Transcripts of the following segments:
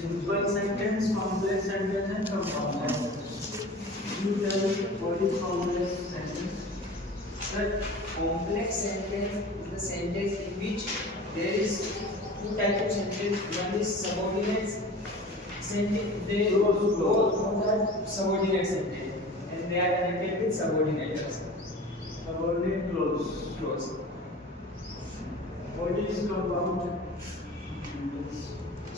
simple sentence, complex sentence and compound sentence. You tell me what is complex sentence? But complex sentence is the sentence in which there is two types of sentence. One is subordinate sentence. They go on the subordinate sentence, and they are connected with subordinators. Subordinate clause. What is compound?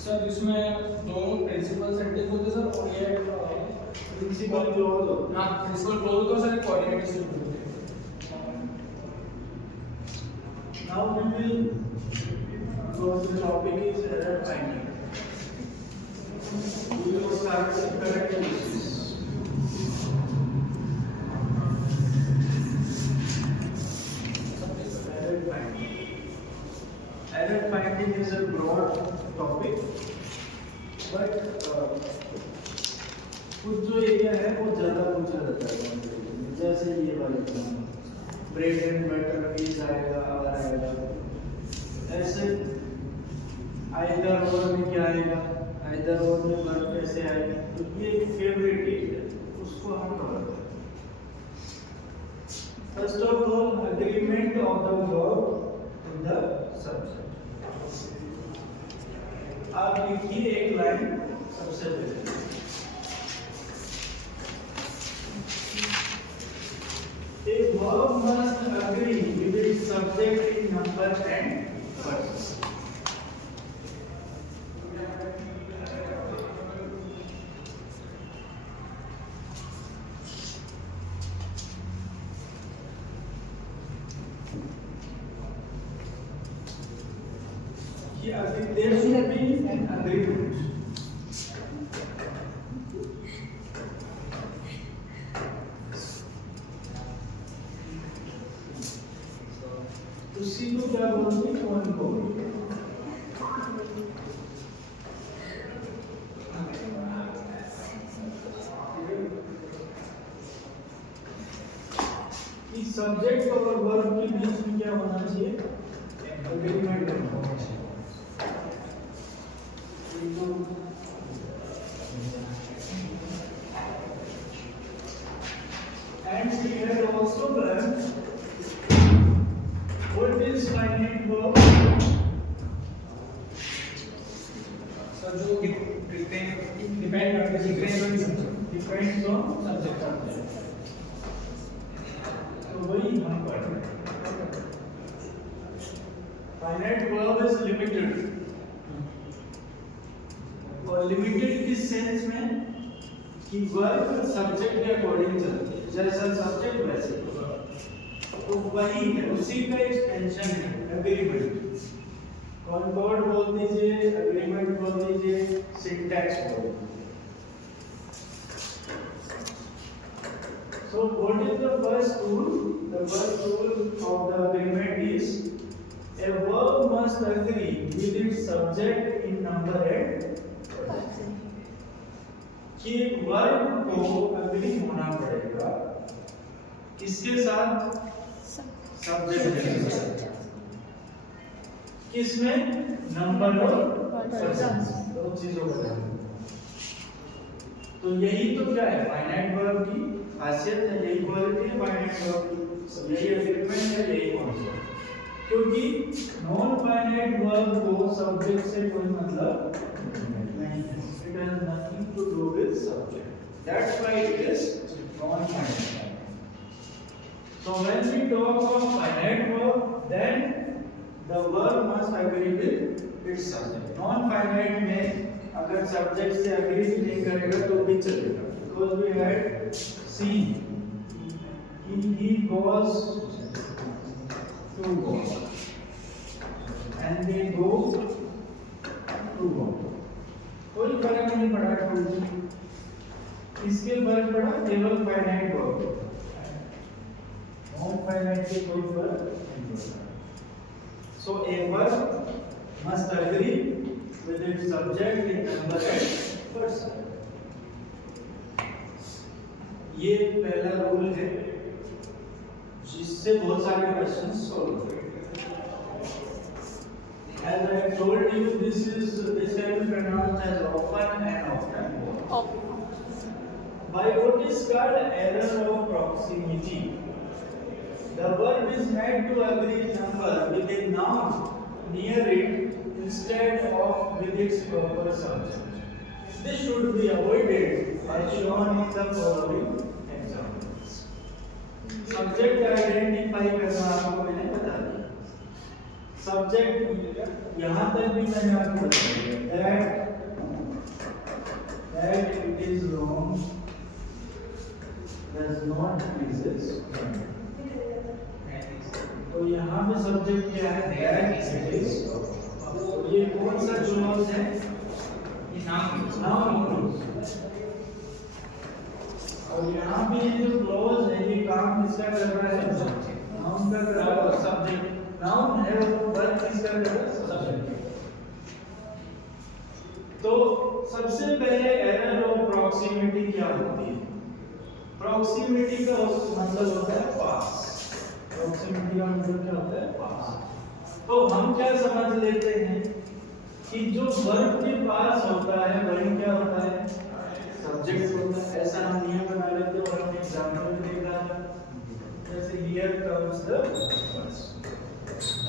Sir इसमें दोनों principal sentence होते हैं sir और ये principal clause होता हाँ principal close होता है सर कोऑर्डिनेट स्टेटमेंट होते हैं Now we will go to the topic is error finding. We will start with correct uses. Error finding. Error finding is a broad topic, but कुछ जो area है वो ज़्यादा पूछा जाता है, जैसे ये वाला example bread and butter piece आएगा और आएगा, ऐसे आइदर और में क्या आएगा, आइदर और में वर्ब कैसे आएगा, तो ये एक फेवरेट एरिया है, उसको हम कवर करें. First of all agreement of the verb in the subject. आप लिखिए एक लाइन सबसे पहले. A verb must agree with its subject in number and person. There should be an agreement. उसी को क्या बोलते हैं, कौन बोलते हैं. इस सब्जेक्ट और वर्ब के बीच में क्या होना चाहिए, एग्रीमेंट होना चाहिए. And we had also learned what is finite verb. Sir जो Depends on subject. तो वही हम पढ़ रहे हैं. Finite verb is limited. और लिमिटेड किस सेंस में कि वर्ब सब्जेक्ट के अकॉर्डिंग चलती है, जैसा सब्जेक्ट वैसे तो वही है, उसी का एक्सटेंशन है एग्रीमेंट. कॉनकॉर्ड बोल दीजिए, एग्रीमेंट बोल दीजिए, सिंटैक्स बोल दीजिए. So what is the first rule? The first rule of the agreement is a verb must agree with its subject in number and कि वर्ब को अग्री होना पड़ेगा किसके साथ, सब्जेक्ट के साथ. किसमें, नंबर और पर्सन, दो चीजों को ध्यान. तो यही तो क्या है फाइनाइट वर्ब की खासियत है, यही क्वालिटी है फाइनाइट वर्ब की, यही एग्रीमेंट है, यही कॉन्सेप्ट. क्योंकि नॉन फाइनाइट वर्ब को सब्जेक्ट से कोई मतलब नहीं है. It has nothing to do with subject. That's why it is non-finite. So when we talk of finite verb, then the verb must agree with its subject. Non-finite में अगर subject से agree नहीं करेगा तो भी चलेगा. Because we had seen he goes to work and they go to work. कोई फर्क नहीं पड़ा है. इसके फर्क पड़ा केवल फाइनाइट वर्ब, नॉन फाइनाइट के कोई फर्क नहीं पड़ता. So a verb must agree with its subject in number and person. ये पहला रूल है जिससे बहुत सारे क्वेश्चन सॉल्व होंगे. As I told you, this is as often and often more. By what is called error of proximity. The verb is made to agree number with a noun near it instead of with its proper subject. This should be avoided as shown in the following examples. Subject identify करना आपको मैंने बता दिया. Subject यहाँ तक भी मैंने आपको बता दिया that it is wrong does not exist. तो यहाँ पे सब्जेक्ट क्या है? that it is. तो ये कौन सा क्लॉज है? Noun clause. और यहाँ पे ये जो क्लॉज है ये काम किसका कर रहा है? नाउन का कर रहा है. सब्जेक्ट नाउन है और वर्ब किसका कर रहा है? सब्जेक्ट. तो सबसे पहले एरर ऑफ प्रॉक्सिमिटी क्या होती है? प्रॉक्सिमिटी का मतलब होता है पास. प्रॉक्सिमिटी का मतलब क्या होता है? पास. तो हम क्या समझ लेते हैं कि जो वर्ब के पास होता है वही क्या होता है? सब्जेक्ट होता है. ऐसा हम नियम बना लेते हैं और हम एग्जांपल में देख रहा है. जैसे हियर कम्स द बस.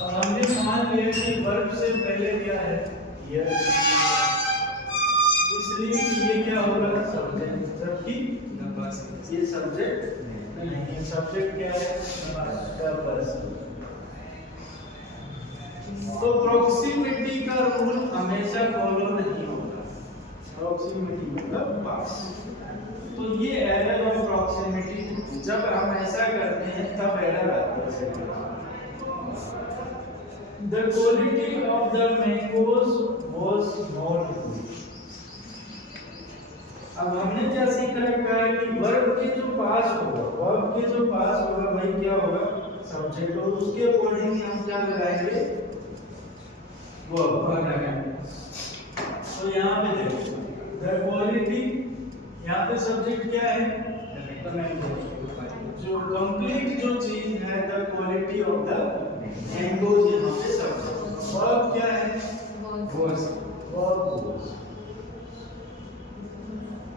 अब हमने मान लिया कि वर्ब से पहले क्या है? हियर. इसलिए ये क्या होगा? सब्जेक्ट. जबकि ये सब्जेक्ट नहीं. सब्जेक्ट क्या है? The person. तो प्रॉक्सिमिटी का रूल हमेशा फॉलो नहीं होगा. प्रॉक्सिमिटी मतलब पास. तो ये एरर ऑफ प्रॉक्सिमिटी जब हम ऐसा करते हैं तब एरर आता है. The quality of the mangoes was not good. अब हमने क्या सीख रखा है कि वर्ब के जो पास होगा, वर्ब के जो पास होगा वही क्या होगा? सब्जेक्ट. और उसके अकॉर्डिंग हम क्या लगाएंगे? वर्ब लगाएंगे. तो यहाँ पे देखो द क्वालिटी, यहाँ पे सब्जेक्ट क्या है? जो कंप्लीट जो चीज है the quality of the mangoes, यहाँ पे सब्जेक्ट. वर्ब क्या है? वर्ब.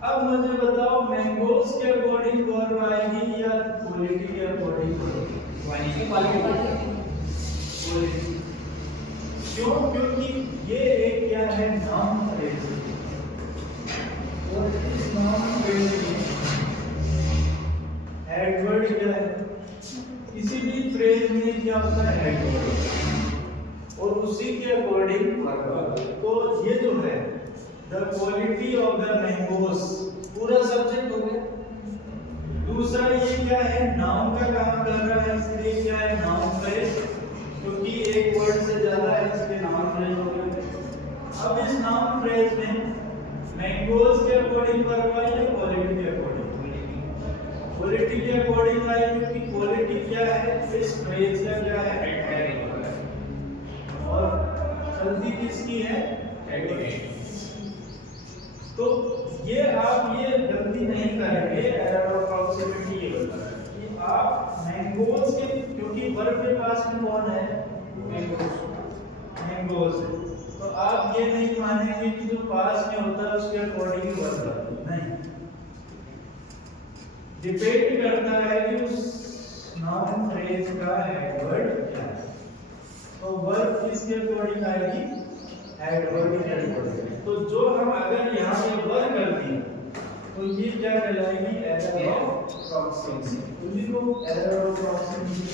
अब मुझे बताओ मैंगोज के अकॉर्डिंग वर्ब आएगी या क्वालिटी के अकॉर्डिंग? क्वालिटी. क्यों? क्योंकि ये एक क्या है? Noun phrase. और इस नाउन फ्रेज में एडवर्ड क्या है? किसी भी फ्रेज में क्या होता है? एडवर्ड. और उसी के अकॉर्डिंग वर्ब. तो ये जो है the quality of the mangoes पूरा सब्जेक्ट हो गया. दूसरा ये क्या है? नाउन का काम कर रहा है. इसलिए क्या है? Noun phrase. क्योंकि एक वर्ड से ज्यादा है इसलिए नाउन फ्रेज हो गया. अब इस नाउन फ्रेज में मैंगोज के अकॉर्डिंग वर्ब आई या क्वालिटी के अकॉर्डिंग? क्वालिटी के अकॉर्डिंग आई. क्योंकि क्वालिटी क्या है? इस फ्रेज का क्या है? और गलती किसकी है? एडवर्ड. तो ये आप ये गलती नहीं करेंगे. एरर ऑफ प्रॉक्सिमिटी ये होता है कि आप मैंगोज के, क्योंकि वर्ब के पास में कौन है? मैंगोज है. तो आप ये नहीं मानेंगे कि जो पास में होता है उसके अकॉर्डिंग वर्ब आती है. नहीं. डिपेंड करता है कि उस नाउन फ्रेज का एडवर्ड क्या है. तो वर्ब किसके अकॉर्डिंग आएगी? एडवर्ड के अकॉर्डिंग. तो जो हम अगर यहाँ पे वर्ब कर दिए तो ये क्या कहलाएगी? Error of proximity. तो लिखो error of proximity.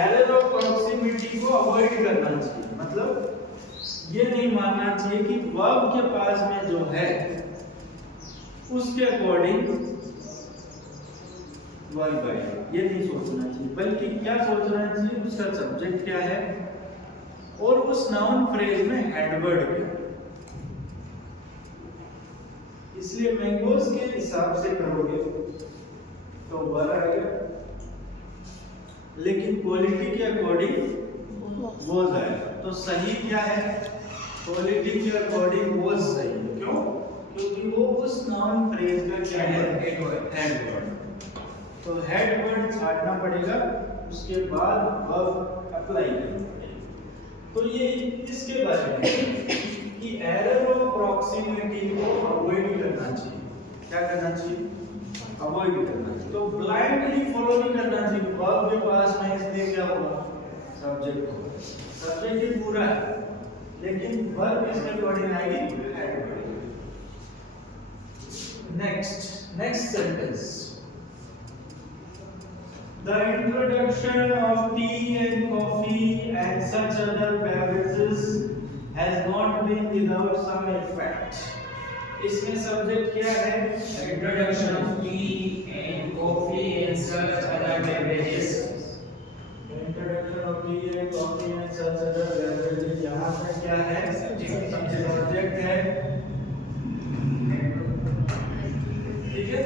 Error of proximity को अवॉइड करना चाहिए. मतलब ये नहीं मानना चाहिए कि वर्ब के पास में जो है उसके अकॉर्डिंग वर्ब आएगा. ये नहीं सोचना चाहिए. बल्कि क्या सोचना चाहिए? उसका सब्जेक्ट क्या है और उस नाउन फ्रेज में एडवर्ड क्या है. इसलिए मैंगोज के हिसाब से करोगे तो वर्ब आएगा. लेकिन क्वालिटी के अकॉर्डिंग वो आएगा. तो सही क्या है? क्वालिटी के अकॉर्डिंग वो सही है. क्यों? क्योंकि वो उस नाउन फ्रेज का क्या है? हेडवर्ड. तो हेडवर्ड छाटना पड़ेगा. उसके बाद वर्ब अप्लाई करना पड़ेगा. तो ये इसके बारे में है कि एरर ऑफ प्रॉक्सिमिटी को अवॉइड करना चाहिए। क्या करना चाहिए? अवॉइड करना चाहिए। तो ब्लाइंडली फॉलो नहीं करना चाहिए। वर्ब के पास में इसलिए क्या होगा? सब्जेक्ट होगा। सब्जेक्ट ही पूरा है लेकिन वर्ब इसके अकॉर्डिंग आएगी एड। Next sentence, the introduction of tea and coffee and such other beverages has not been without some effect. इसमें सब्जेक्ट क्या है? Introduction of tea and coffee and such other beverages. Introduction of tea and coffee and such other beverages, यहाँ पे क्या है? Subject है, ठीक है।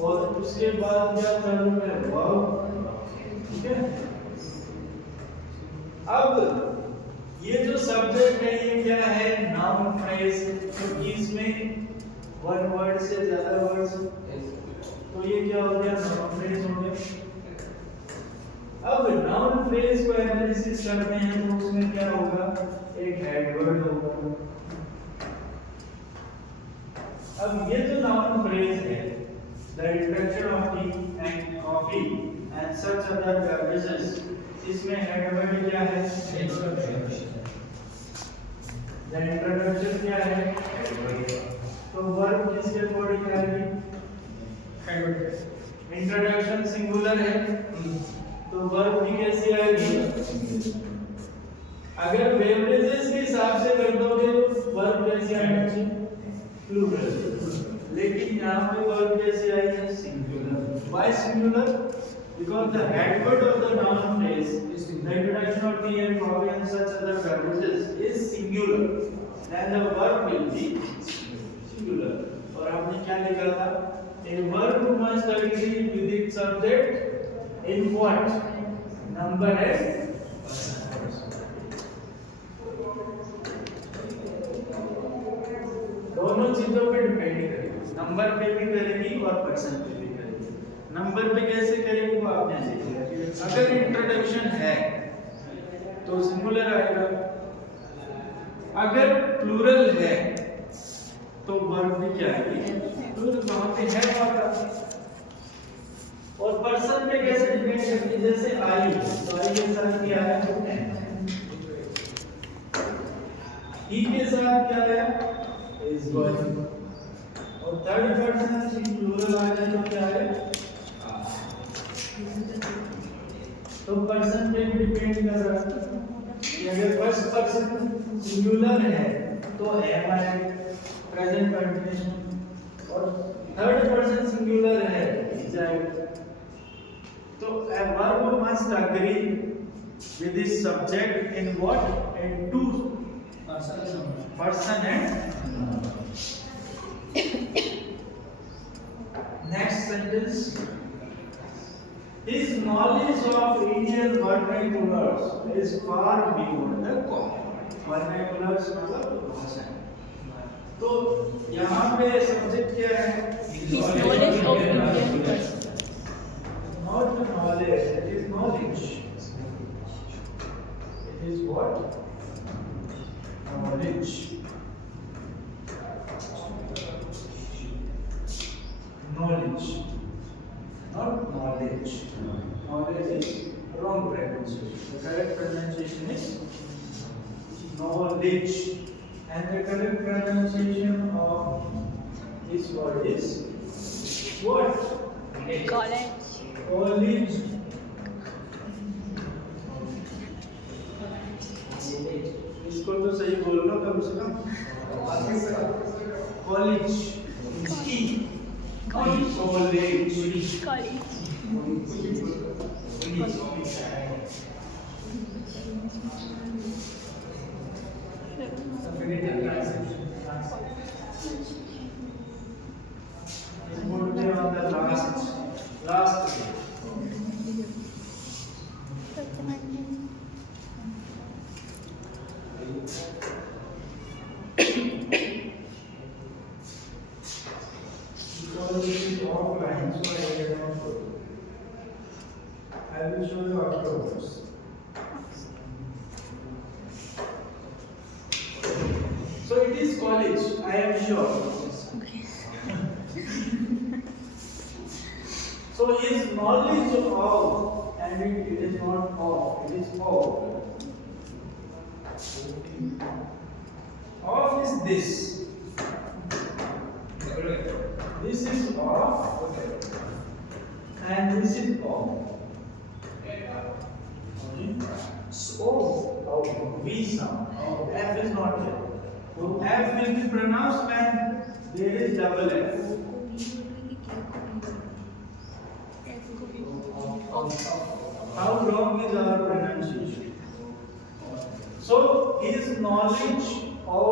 और उसके बाद क्या चालू है? वर्ब, ठीक है। अब ये जो सब्जेक्ट है ये क्या है? नाउन फ्रेज, क्योंकि इसमें वन वर्ड से ज्यादा वर्ड्स, तो ये क्या हो गया? नाउन फ्रेज हो गया। अब नाउन फ्रेज को एनालिसिस करते हैं तो उसमें क्या होगा? एक हेड वर्ड होगा। अब ये जो नाउन फ्रेज है, the introduction of tea and coffee and such other beverages, इसमें हेड वर्ड क्या है? the introduction क्या है? तो वर्ब किसके अकॉर्डिंग आएगी? Head word. इंट्रोडक्शन सिंगुलर है तो वर्ब भी कैसे आएगी? अगर बेवरेजेस के हिसाब से कर दोगे तो वर्ब कैसे आएगी? प्लूरल। लेकिन यहाँ पे वर्ब कैसे आई है? Singular. Why singular? Because the head word of the noun phrase, the introduction of tea and coffee and such other beverages is singular, and the verb will be singular. और आपने क्या लिखा था? A verb must agree with its subject in what? Number and दोनों चीजों पे depend करेगी। Number पे भी करेगी और पर्सन पे भी करेगी। नंबर पे कैसे करेगी वो आपने सीख लिया। अगर इंट्रोडक्शन है तो सिंगुलर आएगा, अगर प्लूरल है तो वर्ब भी क्या आएगी? प्लूरल। वहां पे है वाला। और पर्सन पे कैसे डिपेंड करेगी? जैसे आई, तो आई के साथ क्या है? ही के साथ क्या है? is going। और थर्ड पर्सन से प्लूरल आ जाए तो क्या है? तो पर्सन पे भी डिपेंड कर रहा है कि अगर फर्स्ट पर्सन सिंगुलर है तो एम आएगा, प्रेजेंट कंटीन्यूअस, और थर्ड पर्सन सिंगुलर है इज आएगा। तो a verb must agree with its subject in what? In two person and next sentence, his knowledge of Indian vernaculars is far beyond the common। vernaculars मतलब भाषा। तो यहाँ पे subject क्या है? knowledge of Indian person। Not knowledge, it is knowledge। It is what? Knowledge। Knowledge, not knowledge। Knowledge is wrong pronunciation। The correct pronunciation is knowledge, and the correct pronunciation of this word is what? College। College। इसको तो सही बोल लो कम से कम। College, college, on the last day। Because it is offline, so I cannot show you. I will show you afterwards। is college, I am sure. So his knowledge of, and it is not of, it is of. Of is this. This is of, and this is of. So, V sound. F is not there. So F will be pronounced when there is double F. How wrong is our pronunciation? So his knowledge of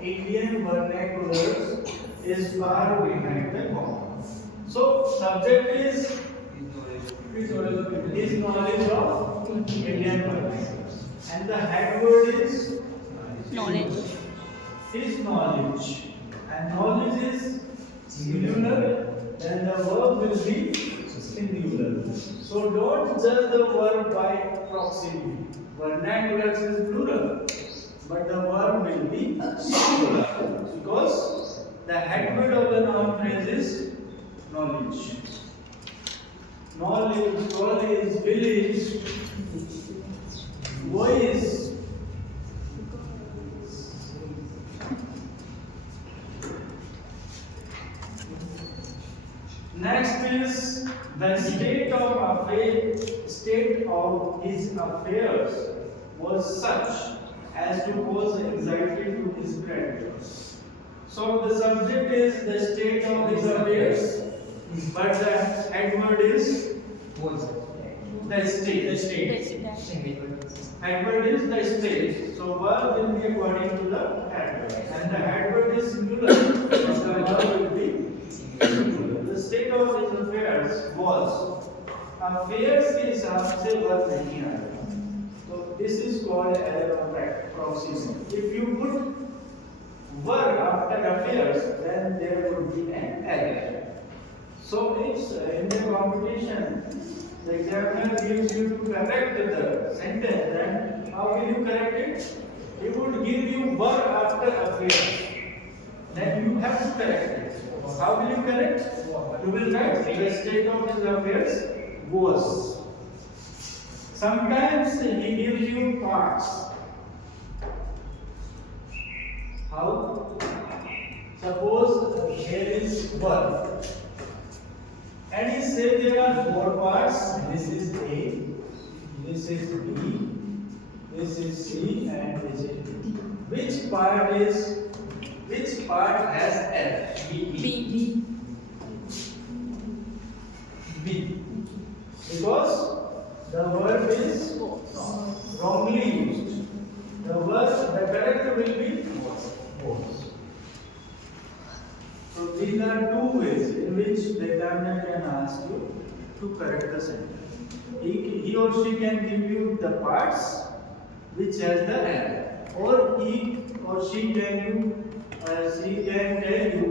Indian vernaculars is far behind the common. So subject is his knowledge of Indian vernaculars, and the head word is Knowledge. his knowledge, and knowledge is singular, then the verb will be singular. So don't judge the verb by proximity. Vernaculars is plural, but the verb will be singular because the head word of the noun phrase is knowledge. Knowledge, college, village, voice. Next is the state of his affairs was such as to cause anxiety to his creditors. So the subject is the state of his affairs, but the head word is the state. Head word is the state. So verb will be according to the head word, and the head word is singular. So the verb will be singular. The state of his affairs was. Affairs के हिसाब से verb नहीं आएगा. So this is called error of proximity. If you put verb after affairs, then there would be an error. So it's in the competition, the examiner gives you to correct the sentence. Then how will you correct it? He would give you verb after affairs. Then you have to correct it. How will you correct? You will write the state of his affairs was. Sometimes he gives you parts. How? Suppose here is verb, and he says there are 4 parts. This is A, this is B, this is C, and this is D. Which part has L? B. Because the verb is wrongly used. The correct will be was. So these are 2 ways in which the examiner can ask you to correct the sentence. He or she can give you the parts which has the error, or he or she can tell you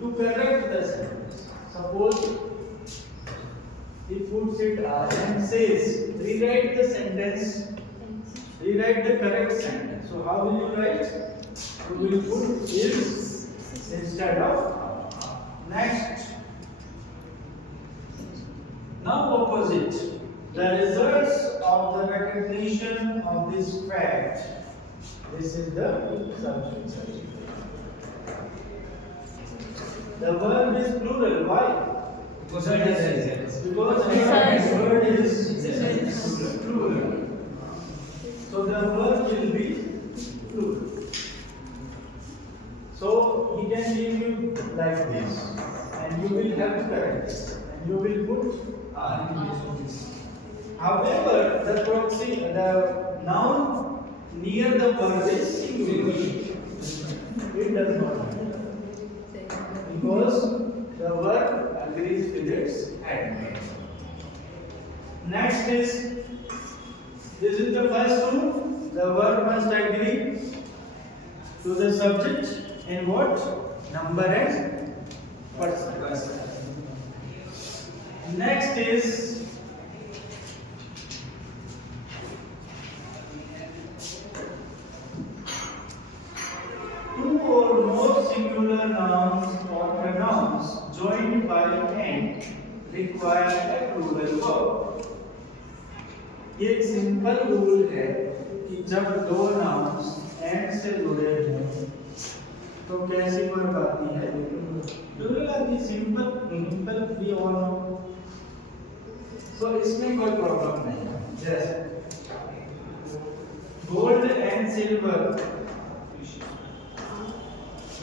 to correct the sentence. Suppose he puts it and says, rewrite the correct sentence. So how will you write? You will put is instead of. Next. Now opposite. The results of the recognition of this fact. This is the subject. The verb is plural. Why? Because the word is plural. So the verb will be plural. So he can give you like this, and you will have to correct it, and you will put R. However, the noun near the verb is singular. It does not matter because the verb agrees with its head. Next is, this is the first rule. The verb must agree to the subject in what? Number and person. Next is two or more singular nouns or pronouns joined by and require a plural verb. ये एक simple rule है कि जब दो nouns and से जुड़े हों तो कैसी वर्ब आती है? प्लूरल आती है। Simple we all know. So इसमें कोई प्रॉब्लम नहीं है। जैसे gold and silver,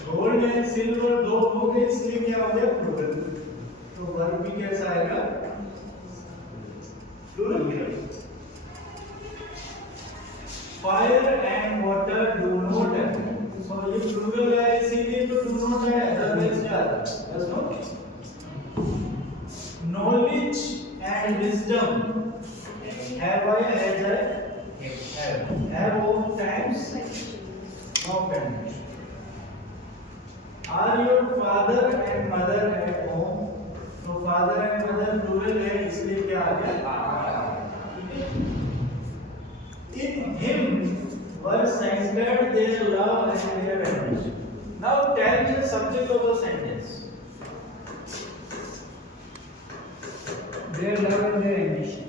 gold and silver दो हो गए, इसलिए क्या हो गया? प्लूरल। तो वर्ब भी कैसा आएगा? Plural. Fire and water do not agree. So ये प्लूरल है, इसीलिए तो डू नॉट है, अदरवाइज क्या आता? Yes no. Knowledge and wisdom have I as a have of times of times. Are your father and mother at home? तो father and mother plural है, इसलिए क्या आ गया? In him were centered their love and their ambition. Now tell me the subject of the sentence. Their love and their ambition.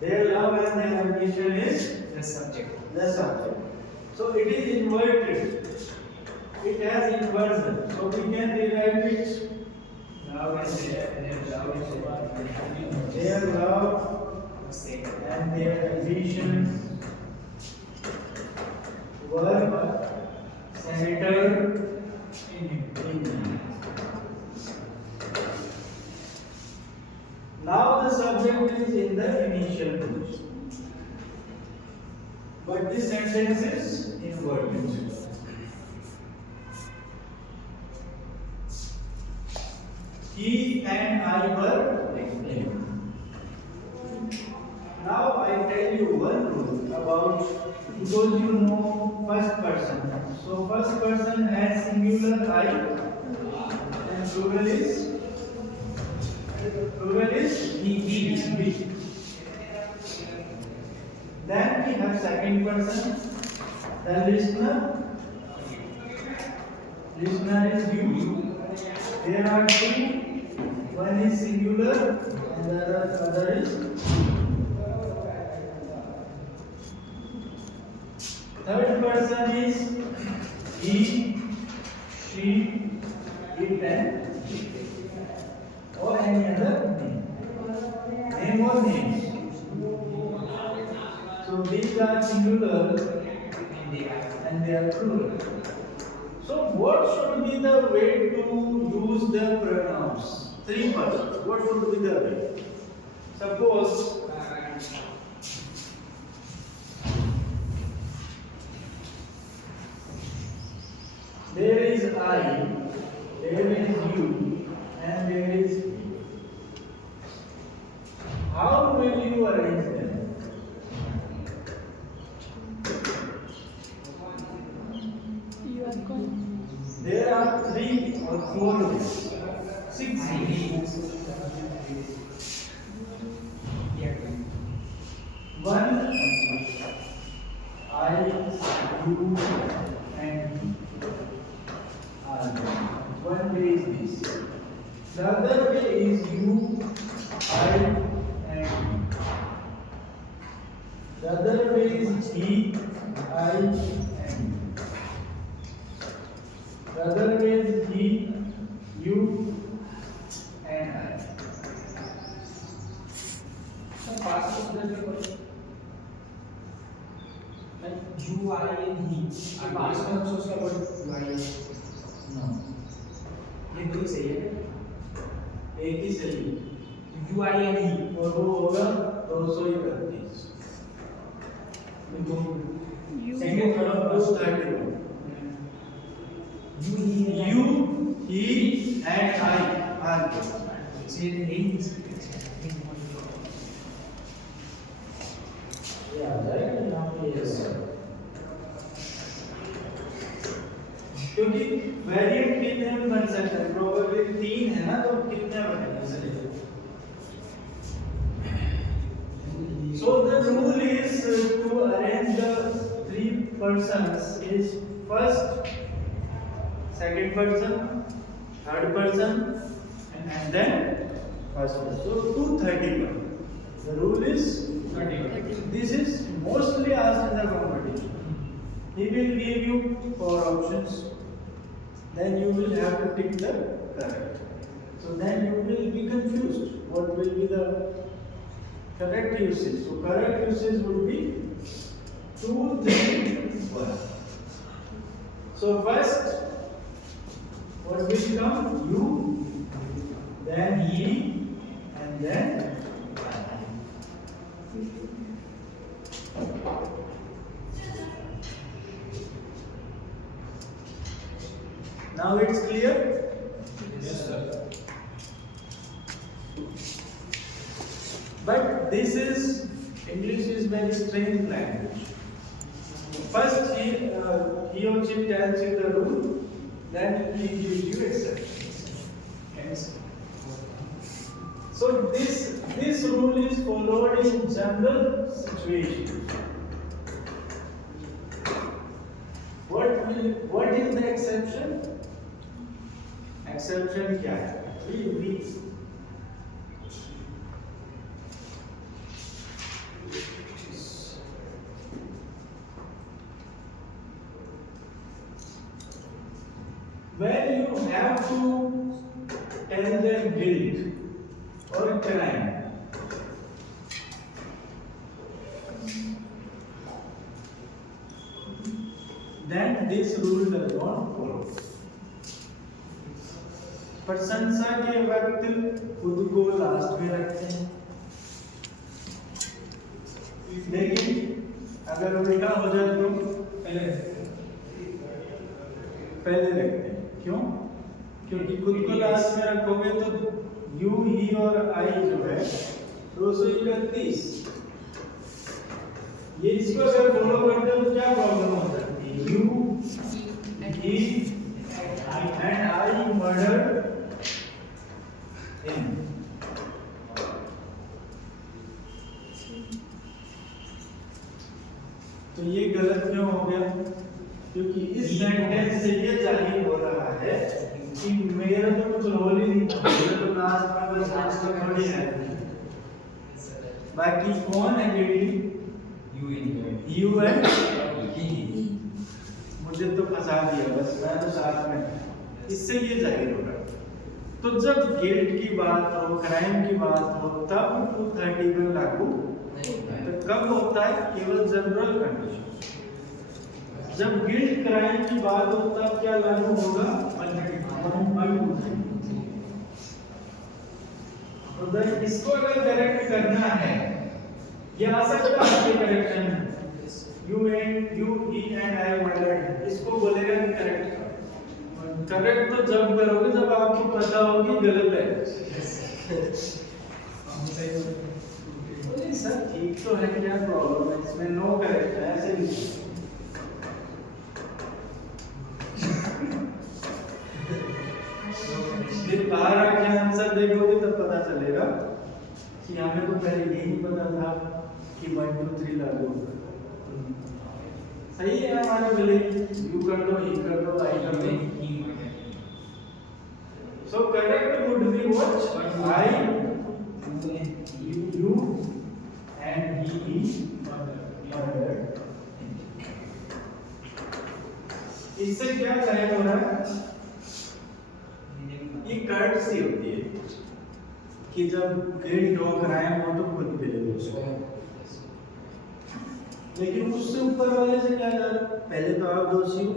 Their love and their ambition is The subject. the subject. So it is inverted. It has inversion. So we can rewrite it. Love and their love and Their love their and their ambition were centered in him. Now the subject is in the initial position. But this sentence is inverted. He and I were playing. Now I tell you one rule about, because you know first person. So first person has singular I and plural is he. Then we have second person, the listener. Listener is you. There are two, one is singular and the other is. Third person is he, she, it and or any other name or names. So these are singular and they are plural. So what should be the way to use the pronouns? Three persons. What should be the way? Suppose there is I, there is you, and there is he. How will you arrange them? You are going. There are 3 or 4 ways. 6 ways. One, I, you, and he are there. One way is this. The other way is you, I, and he. The other way is he, I, and he. The other way is he, you, and I. So past is like you, I and he. Past में also उसका word I है. No. ये दो सही है. एक ही सही है। You, I and he. और वो होगा 231। You. Second third of First 31। You, he, and I are there. So ये नहीं है. ये आ जाएगा यहाँ पे yes। क्योंकि वेरिएंट कितने में बन सकते हैं? प्रोबेबली 3 है ना, तो कितने बनेंगे? So the rule is to arrange the 3 persons is first second person, third person, and then first person. So 231. The rule is 30. this is mostly asked in the competition. He will give you 4 options. Then you will have to pick the correct. So then you will be confused. What will be the correct usage? So correct usage would be 2, 3, 1. So first, what will come? You, then he, and then now it's clear? Yes, sir. But this is English is very strange language. First he or she tells you the rule, then he gives you exceptions. Yes. So this rule is followed in general situations. What is the exception? Exception क्या है? We when you have to tell them guilt or crime, then this rule does not follow. प्रशंसा के वक्त खुद को last में रखते हैं, लेकिन अगर उल्टा हो जाए तो पहले रखते हैं। क्यों? क्योंकि खुद को लास्ट में रखोगे तो यू, ही और आई जो है 231, ये इसको अगर फॉलो करते हो तो क्या प्रॉब्लम हो सकती है? You, he and I murder in. तो ये गलत क्यों हो गया? क्योंकि इस सेंटेंस से ये जाहिर हो रहा है कि मेरा तो कुछ रोल ही नहीं था, मेरा तो लास्ट में बस लास्ट में थोड़ी है। बाकी कौन है गिल्टी? You and he. मुझे तो फंसा दिया, बस मैं तो साथ में। इससे ये जाहिर हो रहा है। तो जब गिल्ट की बात हो, क्राइम की बात हो, तब 231 लागू तो कब होता है? केवल जनरल कंडीशन। जब गिल्ट क्राइम की बात हो तब क्या लागू होगा? 132। तो then इसको अगर करेक्ट करना है, ये आ सकता है correction, you, he and I murdered, इसको बोलेगा कि करेक्ट करो। करेक्ट तो जब करोगे जब आपको पता होगी गलत है। बोले सर ठीक तो है, क्या प्रॉब्लम है इसमें? नो करेक्ट है, ऐसे नहीं। फिर बाहर आके आंसर देखोगे तब पता चलेगा कि हमें तो पहले यही नहीं पता था कि 1 2 3 लागू होगा। सही है हमारे बोले यू कर दो, ही कर दो, आई कर दो। So correct would be what? I, you and he murdered. इससे क्या जाहिर हो रहा है? ये कर्टसी होती है कि जब गिल्ट हो, क्राइम हो तो खुद पे ले लो। लेकिन उससे ऊपर वाले से क्या जा रहा है? पहले तो आप दोषी हो,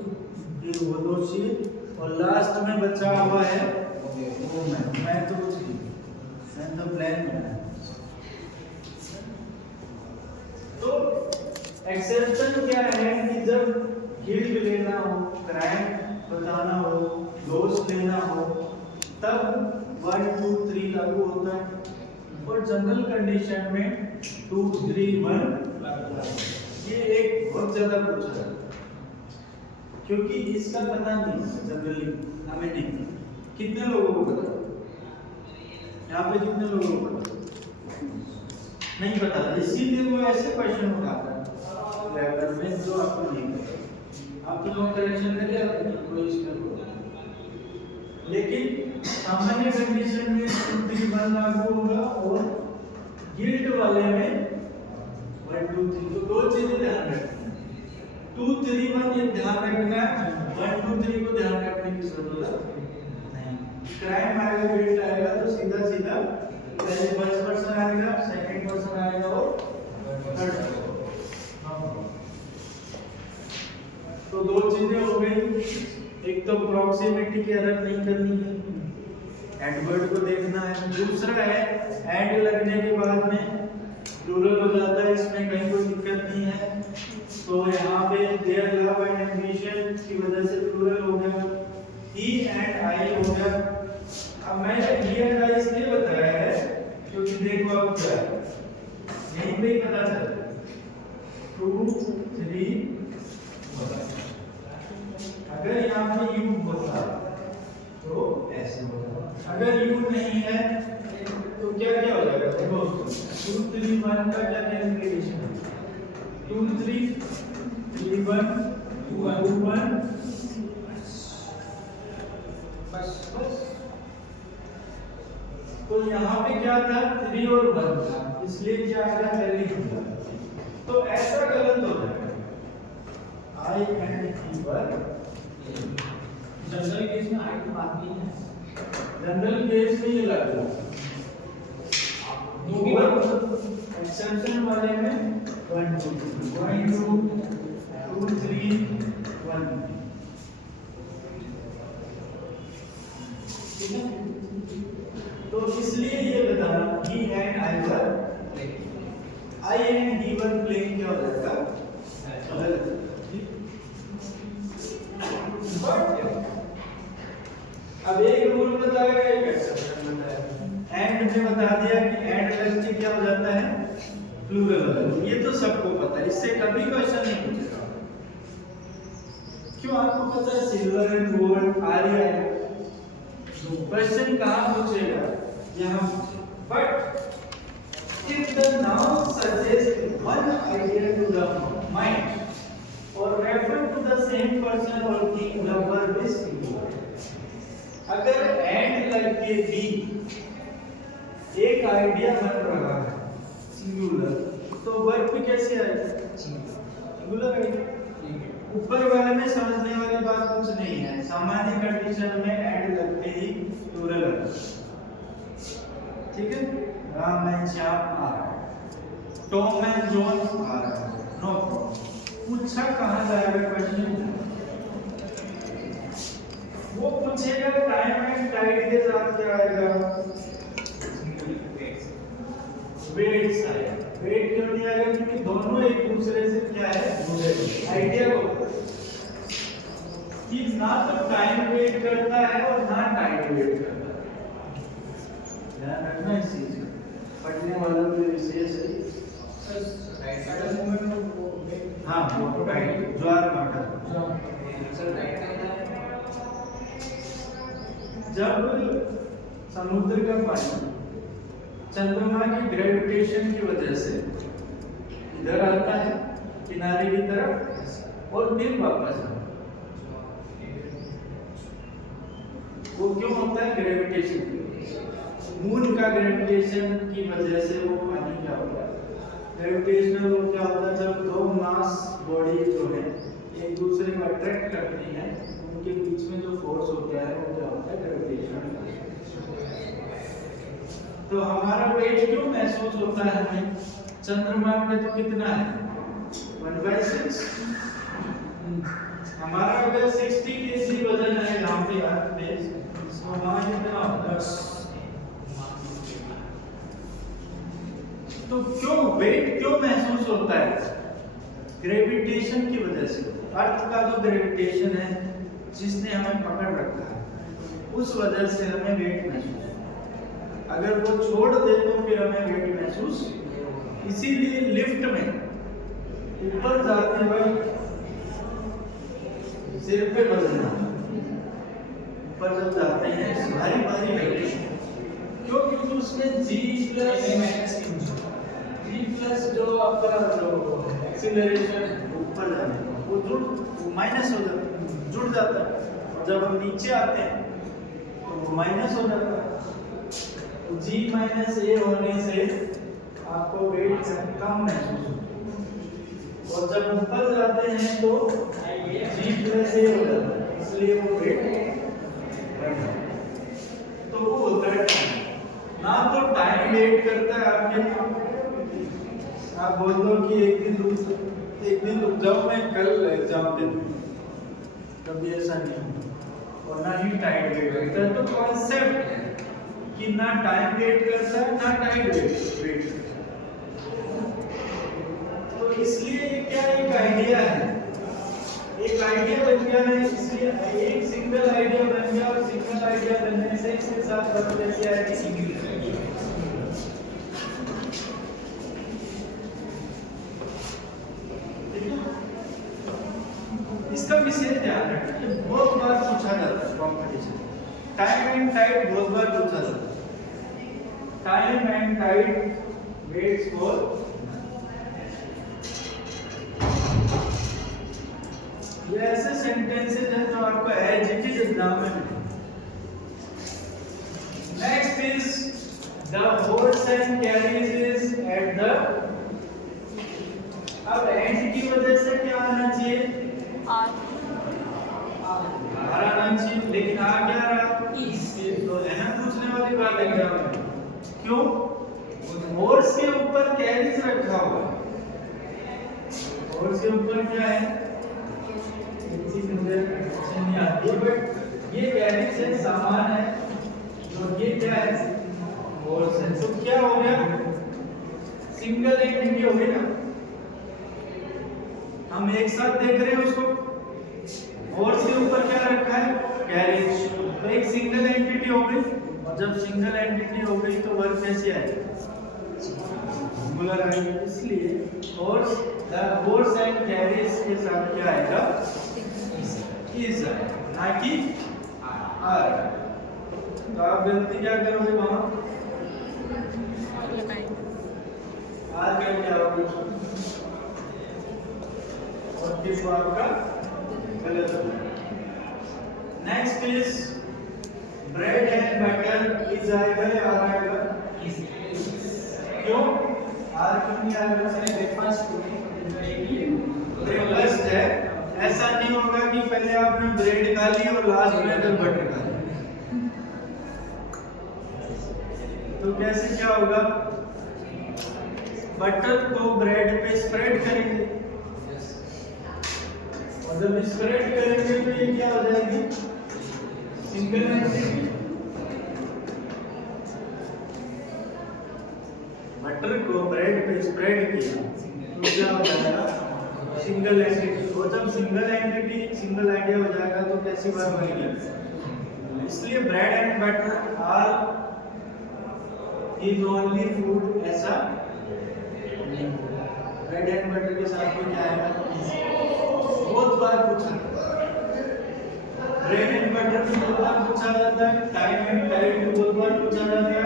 फिर वो दोषी है, और लास्ट में बचा हुआ है वो मैं तो प्लान में। तो एक्सेप्शन क्या है कि जब गिल्ट लेना हो, क्राइम बताना हो, दोष लेना हो, तब 1 2 3 लागू होता है। और जनरल कंडीशन में 2 3 1 लागू होता है। ये एक बहुत ज्यादा पूछा है, क्योंकि इसका पता नहीं जनरली हमें नहीं। कितने लोगों को पता? यहाँ पे कितने लोगों को पता? नहीं पता, इसीलिए वो ऐसे क्वेश्चन उठाता है लेवल में जो आपको नहीं पता। आप तो नो करेक्शन करिए, आपको कोई इसमें लेकिन सामान्य कंडीशन में 2 3 1 लागू होगा और गिल्ट वाले में 1 2 3। तो दो चीजें ध्यान रखनी है, 2 3 1 ये ध्यान रखना है, 1 2 3 को ध्यान रखने की जरूरत नहीं। क्राइम आएगा गिल्ट आएगा तो सीधा सीधा पहले फर्स्ट पर्सन आएगा, सेकंड पर्सन आएगा और थर्ड पर्सन। तो दो चीजें हो गई, एक तो प्रॉक्सिमिटी की एरर नहीं करनी है, एडवर्ड को देखना है, दूसरा है एंड लगने के बाद में प्लूरल हो जाता है, इसमें कहीं कोई दिक्कत नहीं है। तो यहाँ पे देयर लव एंड एम्बिशन की वजह से प्लूरल हो गया, ही एंड आई हो गया। अब मैंने ही एंड आई इसलिए बताया है क्योंकि देखो अब क्या है, यहीं पे ही पता चला 2 3 अगर यहाँ पे यू होता तो ऐसे होता, अगर यू नहीं है तो क्या क्या हो जाएगा? देखो 2 3 1 का क्या कैलकुलेशन है? 2 3 3 1 2 1 बस। तो यहाँ पे क्या था 3 और 1 था, इसलिए क्या आएगा पहले ही। तो ऐसा गलत हो जाएगा आई एंड ही पर। जनरल केस में आई की बात नहीं है, जनरल केस में ये लागू एक्सेप्शन वाले में 1 2 3 1 ठीक है। तो इसलिए ये बताना he and I were I and he were playing क्या हो जाएगा? अब एक रूल बताएगा, एक एक्सेप्शन बताएगा। एंड में बता दिया कि एंड लग के क्या हो जाता है? प्लूरल हो जाता है। ये तो सबको पता है, इससे कभी क्वेश्चन नहीं पूछेगा। क्यों? आपको पता है सिल्वर एंड गोल्ड आर्य है, क्वेश्चन कहाँ पूछेगा? यहाँ। But if the noun suggests one idea to the mind or refer to the same person or thing, the verb is singular. अगर and लग के भी एक आइडिया बन रहा है सिंगुलर, तो वर्ब कैसे आएगा? सिंगुलर आएगा। ऊपर वाले में समझने वाली बात कुछ नहीं है, सामान्य कंडीशन में and लगते ही प्लूरल आता है। ठीक है। राम एंड श्याम आ रहा है, टॉम एंड जॉन आ रहा है, नो प्रॉब्लम। पूछा कहाँ जाएगा क्वेश्चन? वो पूछेगा टाइम एंड टाइड के साथ क्या आएगा? वेट्स आएगा। वेट क्यों नहीं आएगा? क्योंकि दोनों एक दूसरे से क्या है? आइडिया को कि ना तो टाइम वेट करता है और ना टाइड वेट करता है। ध्यान रखना इस चीज का, पढ़ने वालों के विशेष है। हाँ वो टाइड ज्वार भाटा। जब समुद्र का पानी चंद्रमा की ग्रेविटेशन की वजह से इधर आता है किनारे की तरफ और फिर वापस आता है, वो क्यों होता है? ग्रेविटेशन मून का ग्रेविटेशन की वजह से वो पानी क्या होता है? ग्रेविटेशनल वो क्या होता है? जब दो मास बॉडी जो है एक दूसरे को अट्रैक्ट करती हैं, उनके बीच में जो फोर्स होता है वो क्या होता है? ग्रेविटेशनल। तो हमारा वेट क्यों महसूस होता है हमें? चंद्रमा पे तो कितना है? 1/6। हमारा अगर 60 kg वजन है यहाँ पे अर्थ पे, तो हमारा कितना होता है? तो क्यों वेट क्यों महसूस होता है? ग्रेविटेशन की वजह से। अर्थ का जो ग्रेविटेशन है जिसने हमें पकड़ रखा है, उस वजह से हमें वेट महसूस होता है। अगर वो छोड़ दे तो फिर हमें वेट महसूस। इसीलिए लिफ्ट में ऊपर जाते वक्त सिर पे वजन ऊपर जब जाते हैं भारी भारी लगती है। क्यों? क्योंकि उसमें G प्लस जो आपका जो एक्सीलरेशन ऊपर जाने का वो जुड़ माइनस हो जाता है, जुड़ जाता है। और जब हम नीचे आते हैं तो माइनस हो जाता है। G माइनस ए होने से आपको वेट कम महसूस होता है और जब ऊपर जाते हैं तो G प्लस ए हो जाता है, इसलिए वो वेट बढ़ जाता है। तो वो होता है टाइम, ना तो टाइम वेट करता है आपके लिए। आप बोल दो कि एक दिन रुक जाओ, मैं कल एग्जाम दे दूँ, कभी ऐसा नहीं होता। और ना ही टाइम वेट करता है। तो कॉन्सेप्ट है कि ना टाइम वेट करता है ना टाइम वेट करता है। तो इसलिए ये क्या एक आइडिया है, एक आइडिया बन गया है, इसलिए एक सिंगल आइडिया बन गया और सिंगल आइडिया बनने से इसके साथ बदल कैसे आएगी सिंगल। इसका विशेष ध्यान रखना, ये बहुत बार पूछा जाता है कॉम्पिटिशन। टाइम एंड टाइड बहुत बार पूछा जाता है। Time and tide waits for, ये ऐसे सेंटेंसेस हैं जो आपको एज इट इज एग्जाम में मिले। Next is the horse and carriage is at the, अब एंड की वजह से क्या आना चाहिए? आर आना चाहिए, लेकिन आ क्या रहा? इज। तो है ना पूछने वाली बात एग्जाम में, क्यों? horse के ऊपर कैरिज रखा हुआ है। horse के ऊपर क्या है? मुझे नहीं आती, बट ये कैरिज से सामान है, और ये क्या है? horse है। तो क्या हो गया? सिंगल एंटिटी हो गई ना, हम एक साथ देख रहे हैं उसको। horse के ऊपर क्या रखा है? कैरिज। तो एक सिंगल एंटिटी हो गई, और जब सिंगल एंटिटी हो गई तो वर्ब कैसे आएगा? सिंगुलर आएगा। इसलिए horse, the horse and carriage के साथ क्या आएगा? इज आएगा, ना कि आर। तो आप गलती क्या करोगे वहां? आर करके आओगे और फिर वो आपका गलत हो जाएगा। Next is bread and butter is आएगा या आर आएगा? क्यों आर क्यों नहीं आएगा? ब्रेकफास्ट है, ऐसा नहीं होगा कि पहले आपने ब्रेड खा ली और लास्ट में फिर बटर खा लिया। तो कैसे क्या होगा? बटर को ब्रेड पे स्प्रेड करेंगे, और जब स्प्रेड करेंगे तो ये क्या हो जाएगी? Single entity. बटर को ब्रेड पे स्प्रेड किया तो क्या हो जाएगा? Single entity. और जब सिंगल एंटिटी सिंगल आइडिया हो जाएगा तो कैसी बात बनेगी? इसलिए bread and butter are is only food, ऐसा ब्रेड एंड बटर के साथ में क्या आएगा? बहुत बार पूछा, ब्रेड एंड बटर भी बहुत बार पूछा जाता है, टाइम एंड टाइड भी बहुत बार पूछा जाता है,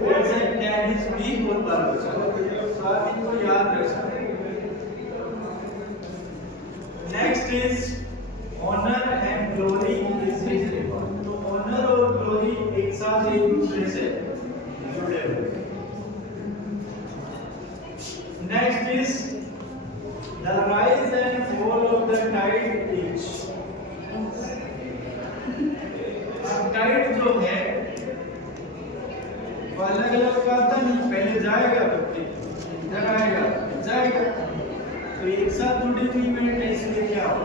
horse and carriage भी बहुत बार पूछा जाता है। तो आप इनको याद रख सकते हैं। Next is honour and glory is related. तो ऑनर और ग्लोरी एक साथ एक दूसरे से जुड़े हुए हैं। Next is the rise and fall of the tide is. अब टाइड जो है वो अलग अलग आता नहीं, पहले जाएगा तो फिर इधर आएगा, जाएगा, तो एक साथ जुड़ी हुई इवेंट है, इसलिए क्या हो?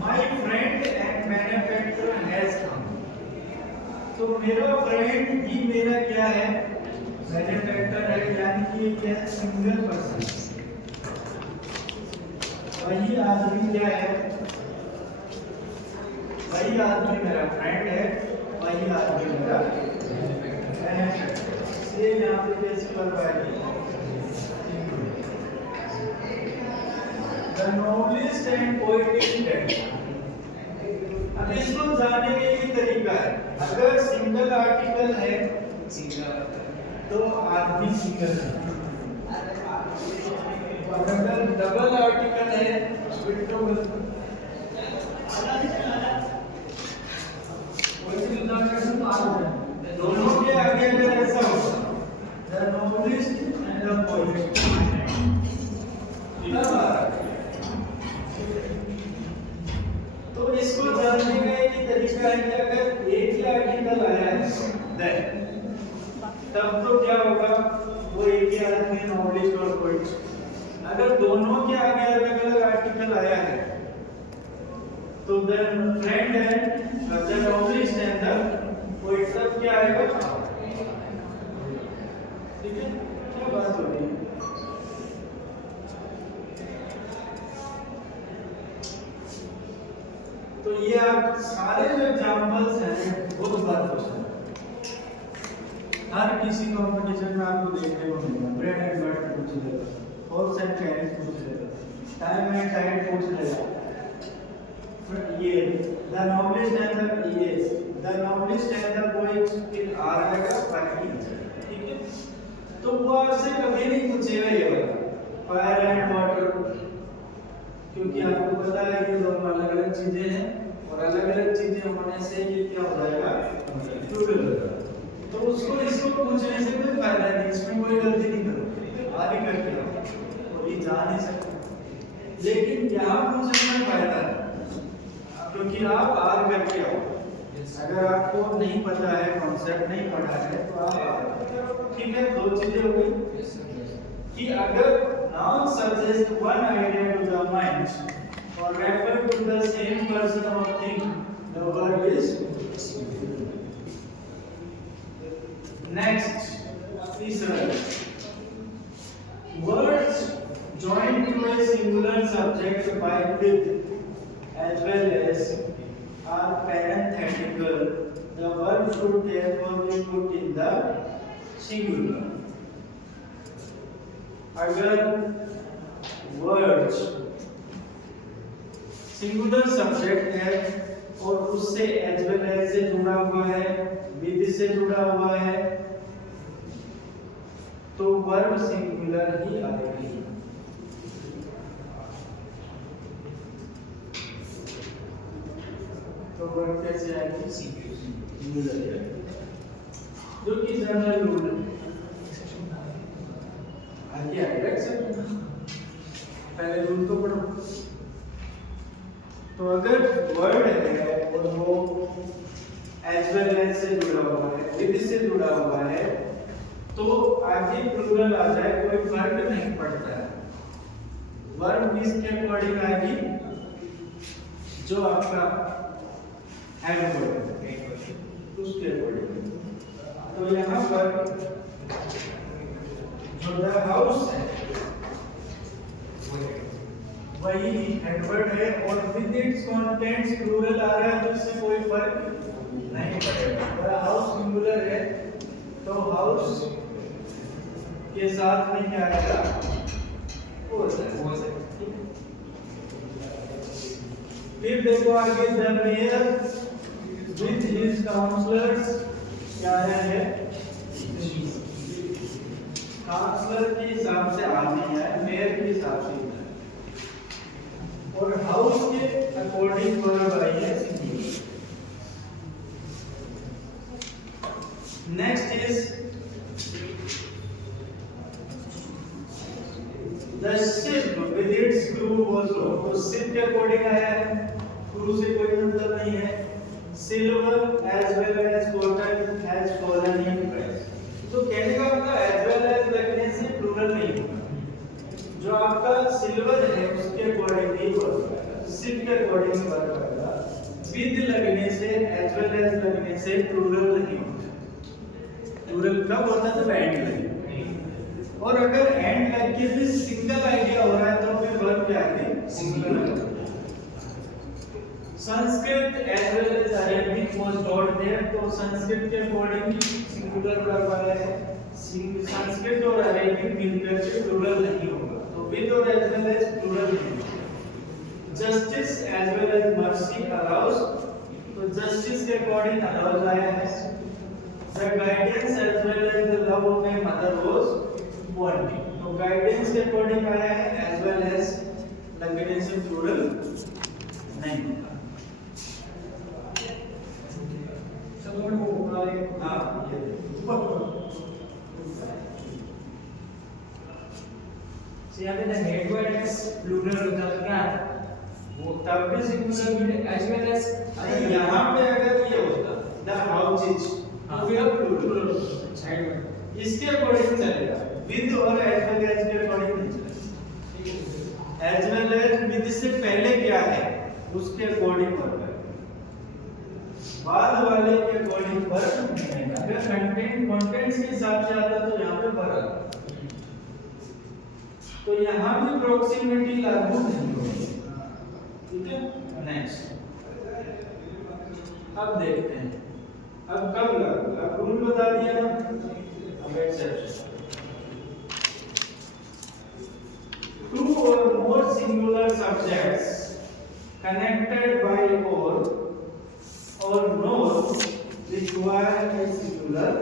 My friend and manufacturer has come. तो मेरा फ्रेंड ही मेरा क्या है? मैन्युफैक्चरर है, यानी कि ये क्या है? Single person. वही आदमी क्या है? वही आदमी मेरा फ्रेंड है, वही आदमी मेरा मैन्युफैक्चरर। ये यहाँ पे कैसे बनवाएगी? The novelist and poetic text। अब इसको जानने का ये तरीका है, अगर सिंगल आर्टिकल है तो आदमी सिंगल है, और अगर डबल आर्टिकल है तो वैसे रिजल्ट तो आ रहा है। दोनों के आगे अगर ऐसा होगा the novelist and the poet तो इसको जानने का एक ही तरीका है कि अगर एक ही आर्टिकल आया है देन तब तो क्या होगा वो एक ही आदमी नॉलेज और पोएट अगर दोनों के आगे अलग अलग आर्टिकल आया है तो then friend and the knowledge and the poet तब क्या आएगा ठीक है क्या बात हो रही है तो ये आप सारे जो एग्जांपल्स हैं बहुत बार क्वेश्चन हर किसी कंपटीशन में आपको देखने को मिलेगा ब्रेड एंड बटर पूछ लेगा फॉल्स एंड कैरेट पूछ लेगा टाइम एंड टाइड पूछ लेगा फिर ये the knowledge and the knowledge and the poet in आ रहेगा बाकी ठीक है तो वो आपसे कभी नहीं पूछेगा ये वाला फायर एंड वाटर क्योंकि आपको पता है कि दोनों अलग अलग चीजें हैं और अलग अलग चीजें होने से ये क्या हो जाएगा प्लूरल हो जाएगा तो उसको इसको पूछने से कोई फायदा नहीं इसमें कोई गलती नहीं करो आगे करके आओ और ये जा नहीं सकते लेकिन यहाँ पूछने में फायदा है क्योंकि आप आर करके आओ अगर आपको नहीं पता है कॉन्सेप्ट नहीं पढ़ा है तो आप ठीक है दो चीजें हो गई कि अगर noun suggests one idea to the mind or refer to the same person or thing, the verb is next. तीसरा words joined to a singular subject by with as well as are parenthetical. The verb should therefore be put in the singular. अगर words singular subject है और उससे as well as से जुड़ा हुआ है with से जुड़ा हुआ है तो वर्ब सिंगुलर ही आएगी तो वर्ब कैसे आएगी सिंगुलर जो कि जनरल रूल है आगे आएगा एक्सेप्शन पहले रूल तो पढ़ो तो अगर वर्ड है और वो एज वेल एज से जुड़ा हुआ है विद से जुड़ा हुआ है तो आगे प्लूरल आ जाए कोई फर्क नहीं पड़ता है वर्ब किसके अकॉर्डिंग आएगी जो आपका हेड वर्ड है उसके अकॉर्डिंग तो यहाँ पर जो द हाउस है वही हेडवर्ड है और विद इट्स कंटेंट्स प्लूरल आ रहा है तो इससे कोई फर्क नहीं पड़ेगा द हाउस सिंगुलर है तो हाउस के साथ में क्या आएगा हो फिर देखो आगे the mayor with his counsellors क्या है काउंसलर के हिसाब से आदमी है मेयर के हिसाब से है और हाउस के अकॉर्डिंग वर्ब आई है next is the ship with its crew also तो शिप के अकॉर्डिंग आया है क्रू से कोई मतलब नहीं है silver as well as cotton has fallen in price तो कहने का मतलब एज वेल एज लगने से प्लूरल नहीं होगा जो आपका सिल्वर है उसके अकॉर्डिंग ही वर्ब आएगा शिप के अकॉर्डिंग वर्ब आएगा विद लगने से एज वेल एज लगने से प्लूरल नहीं होता प्लूरल कब होता है जब एंड लगे और अगर एंड लग के भी सिंगल आइडिया हो रहा है तो फिर वर्ब क्या है singular Sanskrit as well as Arabic was taught there तो संस्कृत के अकॉर्डिंग सिंगुलर वर्ब आया है संस्कृत और अरेबिक मिलकर के प्लूरल नहीं होगा तो विद और एज वेल एज प्लूरल नहीं justice as well as mercy allows तो जस्टिस के अकॉर्डिंग अलाउज आया है the guidance as well as the love of a mother was wanting तो गाइडेंस के अकॉर्डिंग आया है एज वेल एज लगने से प्लूरल नहीं होगा So यहाँ पे the head word is plural होता है तो क्या आता है? वो तब भी सिंगुलर as well as नहीं, यहाँ पे अगर ये होता द हाउसेज तो फिर प्लूरल head word इसके अकॉर्डिंग चलेगा, विद और एज वेल एज के अकॉर्डिंग नहीं चलेगा। एज वेल एज विद से पहले क्या है उसके अकॉर्डिंग वर्क है, बाद वाले के अकॉर्डिंग वर्क नहीं है। अगर कंटेंट्स के हिसाब से आता तो यहाँ पे वर्क, तो यहाँ भी प्रॉक्सिमिटी लागू नहीं होगी। ठीक है, नेक्स्ट अब देखते हैं अब कब लागू, अब रूल बता दिया ना, अब एक्सेप्शन। टू और मोर सिंगुलर सब्जेक्ट्स कनेक्टेड बाय और नोर रिक्वायर ए सिंगुलर।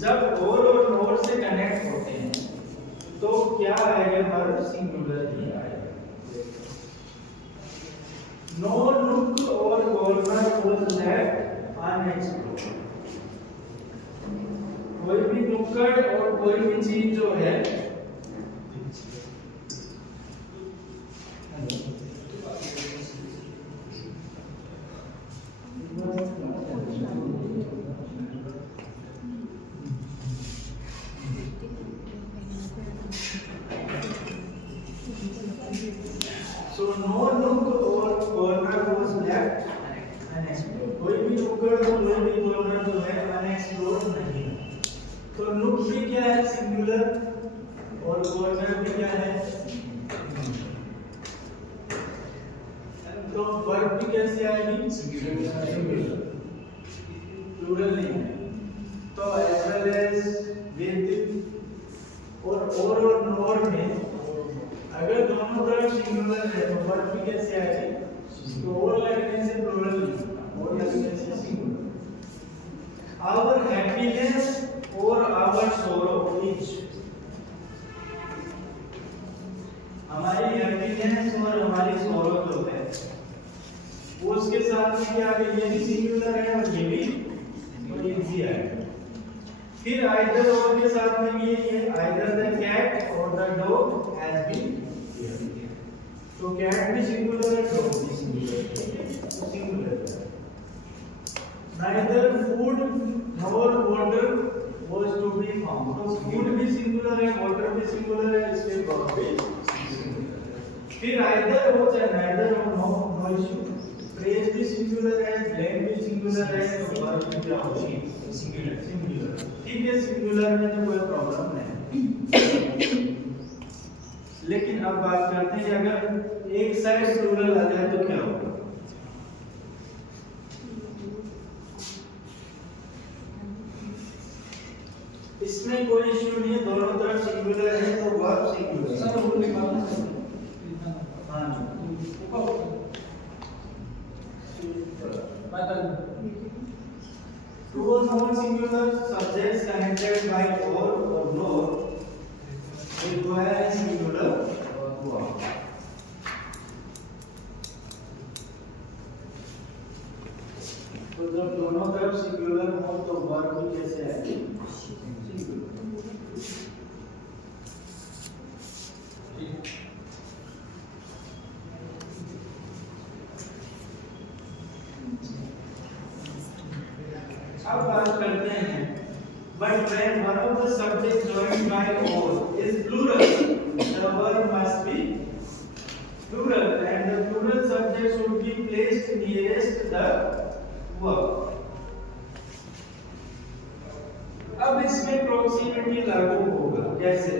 जब और नोर से कनेक्ट होते हैं तो क्या आएगा, वर्ब सिंगुलर ही आएगा। नो नुक और कॉर्नर वाज लेफ्ट अनएक्सप्लोर्ड। कोई भी नुक्कड़ और कोई भी चीज जो है So no nook or corner was left unexplored. कोई भी नुक्कड़ और कोई भी कॉर्नर जो है अनएक्सप्लोर्ड नहीं है। तो नुक भी क्या है, सिंगुलर, और कॉर्नर भी क्या है, तो वर्ब भी कैसे आएगी, सिंगुलर, प्लूरल नहीं है। तो एज वेल एज विद और नोर में अगर दोनों तरफ सिंगुलर है तो वर्ब भी कैसे आएगी, तो और लगने से प्लूरल नहीं होगा, और लगने से सिंगुलर। आवर हैप्पीनेस और आवर सोरो ईच, हमारी हैप्पीनेस और हमारी सोरो जो है वो उसके साथ में क्या है, ये भी सिंगुलर है और ये भी इजी है। फिर आइदर और के साथ में ये आइदर द कैट और द डॉग हैज बीन, तो कैट भी सिंगुलर है, डॉग भी सिंगुलर है। Neither food nor water was to be found, तो फूड भी सिंगुलर है, वाटर भी सिंगुलर है, इसलिए वर्ब भी सिंगुलर। फिर आइदर हो चाहे नाइदर हो, नो इशू। प्रेज भी सिंगुलर है, ब्लेम भी सिंगुलर है, तो वर्ब भी क्या होगी, सिंगुलर। ठीक है, सिंगुलर में तो कोई प्रॉब्लम नहीं। लेकिन अब बात करते हैं कि अगर एक साइड प्लूरल आ जाए तो क्या होगा। इसमें कोई इश्यू नहीं है, दोनों तरफ सिंगुलर है तो वर्ब सिंगुलर। सर रूल निकालना हां टू और मोर सिंगुलर सब्जेक्ट्स कनेक्टेड बाय और नो रिक्वायर सिंगुलर वर्ब। तो जब दोनों तरफ सिंगुलर हो तो वर्ब भी कैसे आएगी, अब बात करते हैं, but when one of the subjects joined by or is plural, the verb must be plural and the plural subject should be placed nearest the verb. अब इसमें proximity लागू होगा, कैसे?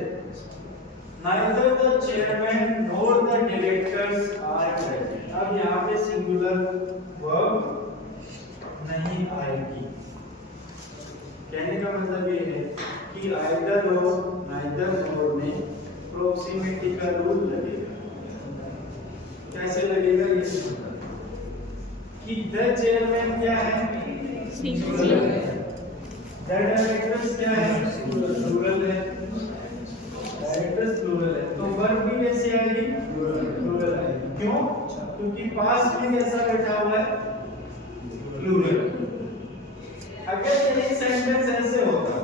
Neither the chairman nor the directors are present. अब यहाँ पे singular verb नहीं आएगी। कहने का मतलब ये है कि आइदर और नाइदर नोर में प्रोक्सिमिटी का रूल लगेगा। कैसे लगेगा ये समझना कि द चेयरमैन क्या है, सिंगुलर है, द डायरेक्टर्स क्या है, प्लूरल है, डायरेक्टर्स प्लूरल है, तो वर्ब भी कैसे आएगी, प्लूरल आएगी। क्यों? क्योंकि पास्ट में कैसा बैठा हुआ है, प्लूरल। अगर ये सेंटेंस ऐसे होता,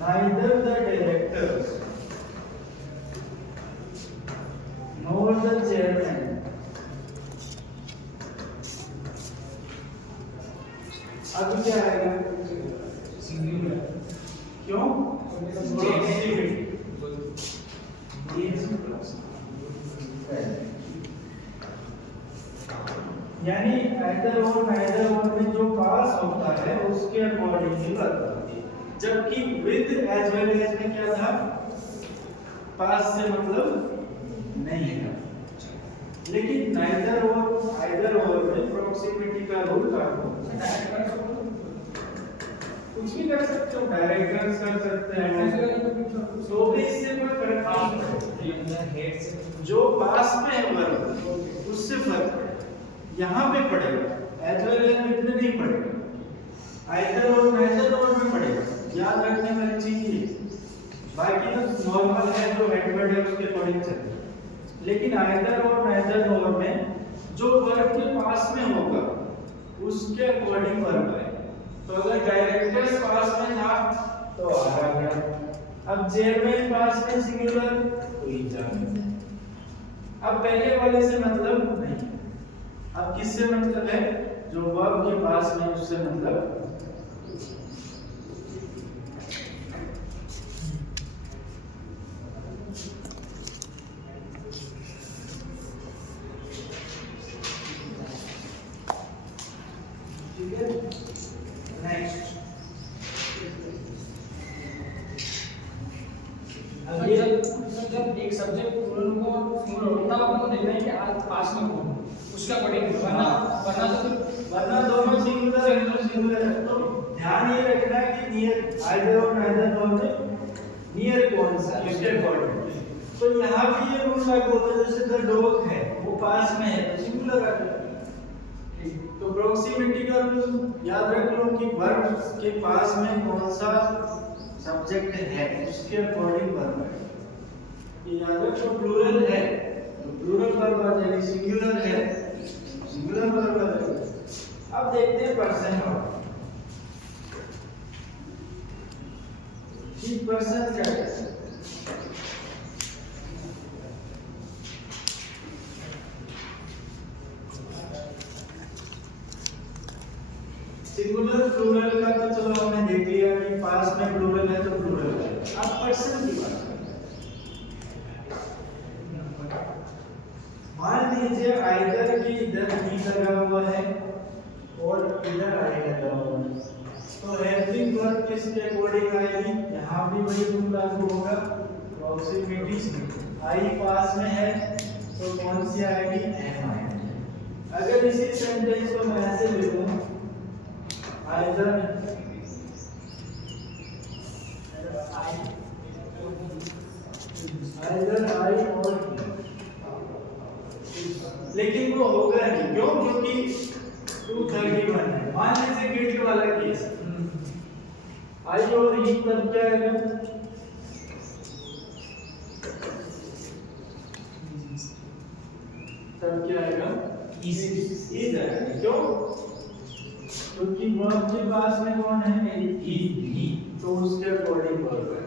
neither the द चेयरमैन। अब क्या आएगा? सिंगुलर क्यों? यानी either or neither or में जो पास होता है उसके अकॉर्डिंग ही वर्ब होती है, जबकि with as well as में क्या था? पास से मतलब नहीं है। लेकिन neither or either or में proximity का रूल लागू होता है। कुछ भी कर सकते हो, डायरेक्टर्स कर सकते हैं, तो भी इससे कोई फर्क नहीं पड़ेगा। जो पास में है वर्ब उससे फर्क पड़ेगा, यहाँ पे पड़ेगा, एज वेल एज में नहीं पड़ेगा, आइदर और नाइदर और में पड़ेगा। याद रखने वाली चीज ये, बाकी तो नॉर्मल है जो हेडवर्ड है उसके अकॉर्डिंग चलेगा, लेकिन आइदर और नाइदर और में जो वर्ब के पास में होगा उसके अकॉर्डिंग वर्ब आएगा। तो अगर डायरेक्टर्स पास में था तो आ गया, अब चेयरमैन पास में सिंगुलर तो ही जा गया। अब पहले वाले से मतलब नहीं, अब किससे मतलब है? जो वर्ब के पास में उससे मतलब। ठीक है, नेक्स्ट जब एक सब्जेक्ट प्लूरल को सिंगुलर होता है आपको देखना है कि आज पास में कौन है, उसका अकॉर्डिंग, वरना दोनों सिंगुलर है। तो ध्यान ये रखना है कि नियर आइदर और नाइदर और में नियर कौन सा इसके अकॉर्डिंग। तो यहाँ भी ये रूल लागू होता है, जैसे द डॉग है वो पास में है तो सिंगुलर आ जाएगा। तो प्रोक्सिमिटी का रूल याद रख लो कि वर्ब के पास में कौन सा सब्जेक्ट है उसके अकॉर्डिंग वर्ब है। ये याद रखो, प्लूरल है तो प्लूरल वर्ब आ जाएगी, सिंगुलर है सिंगुलर वर्ब आ जाएगी। अब देखते हैं पर्सन वर्ब। ठीक, पर्सन क्या है? सिंगुलर प्लूरल का तो चलो हमने देख लिया कि पास में प्लूरल है तो प्लूरल है। अब पर्सन की बात करें। मान लीजिए आइदर की इधर ही लगा हुआ है और इधर आई लगा हुआ है, तो हेल्पिंग वर्ब किसके अकॉर्डिंग आएगी? यहाँ भी वही रूल लागू होगा, प्रोक्सिमिटी। आई पास में है तो कौन सी आएगी? एम आएगी। अगर इसी सेंटेंस को मैं ऐसे लिखूं, आइदर आई और ही, लेकिन वो होगा नहीं। क्यों? क्योंकि 231 है। मान लीजिए गिल्ट वाला केस, आई और ही, तब क्या आएगा? तब क्या आएगा? इज आएगा। क्यों? क्योंकि वर्ब के पास में कौन है? ही, तो उसके अकॉर्डिंग वर्ब है।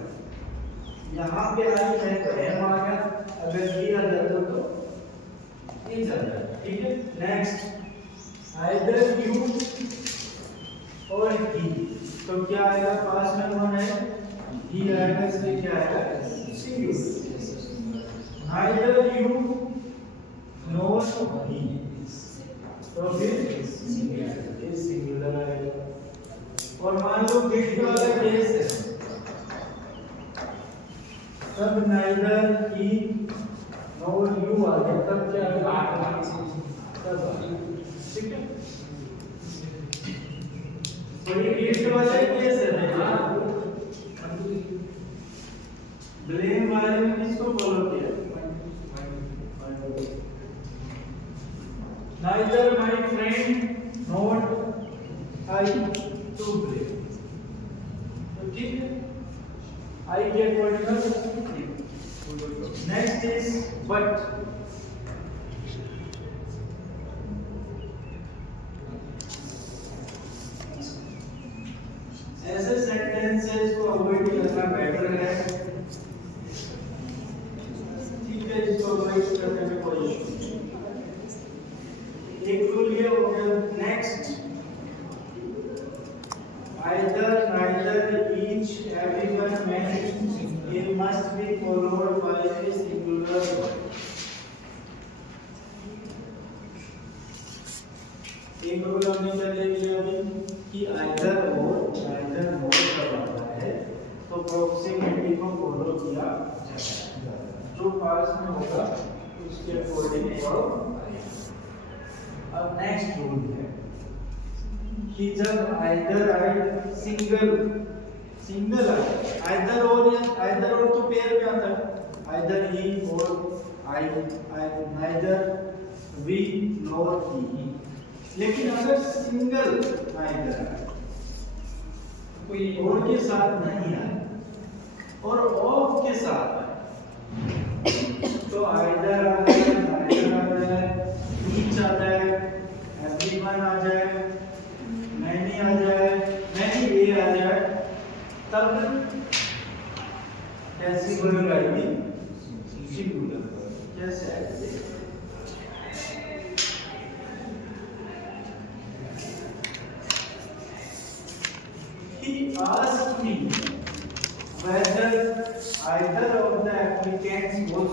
यहाँ पे आई है तो एम आ गया, अगर ही आ जाता तो इज आ जाता। ठीक है, नेक्स्ट आइदर यू और ही, तो क्या आएगा? पास में कौन है? ही आएगा, इसलिए क्या आएगा? सिंगुलर। आइदर यू नॉर ही, तो फिर सिंगुलर आएगा। और मान लो गिल्ट वाला केस है, तब नाइदर ही नॉर यू आ गया, तब क्या आएगा? ठीक है, तो ये गिल्ट वाला केस है। ब्लेम वाले में किसको फॉलो किया? Neither my friend nor I to blame. तो ठीक है, I के अकॉर्डिंग। Next is but. ऐसे सेंटेंसेस को अवॉइड करना बेटर है। ठीक है, इसको अवॉइड करने में कोई must be followed by a singular verb. एक रूल हमने क्या देख लिया अभी कि आइदर और जब आता है तो प्रॉक्सिमिटी को फॉलो किया जाएगा, जो पास में होगा उसके अकॉर्डिंग वर्ब आएगा। अब नेक्स्ट रूल है कि जब आइदर आए सिंगल आए, आइदर और तो पेयर में आता है, आइदर ही और आई, नाइदर वी नॉर ही। लेकिन अगर सिंगल आइदर कोई और के साथ नहीं आए और ऑफ के साथ आए तो आइदर आ जाए, ईच आ जाए, एवरीवन आ जाए, मैनी आ जाए, मैनी ए आ जाए, तब कैसी वर्ब आएगी? सिंगुलर। कैसे आएगी? He asked me whether either of the applicants was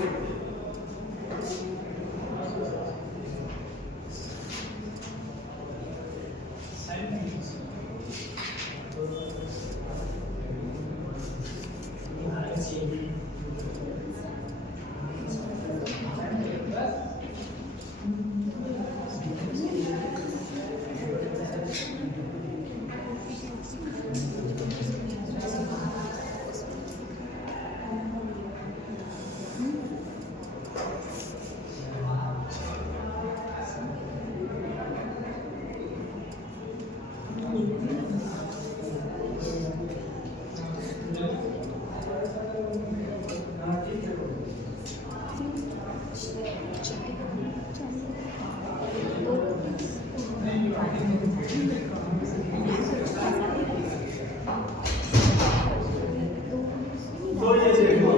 तो ये देखो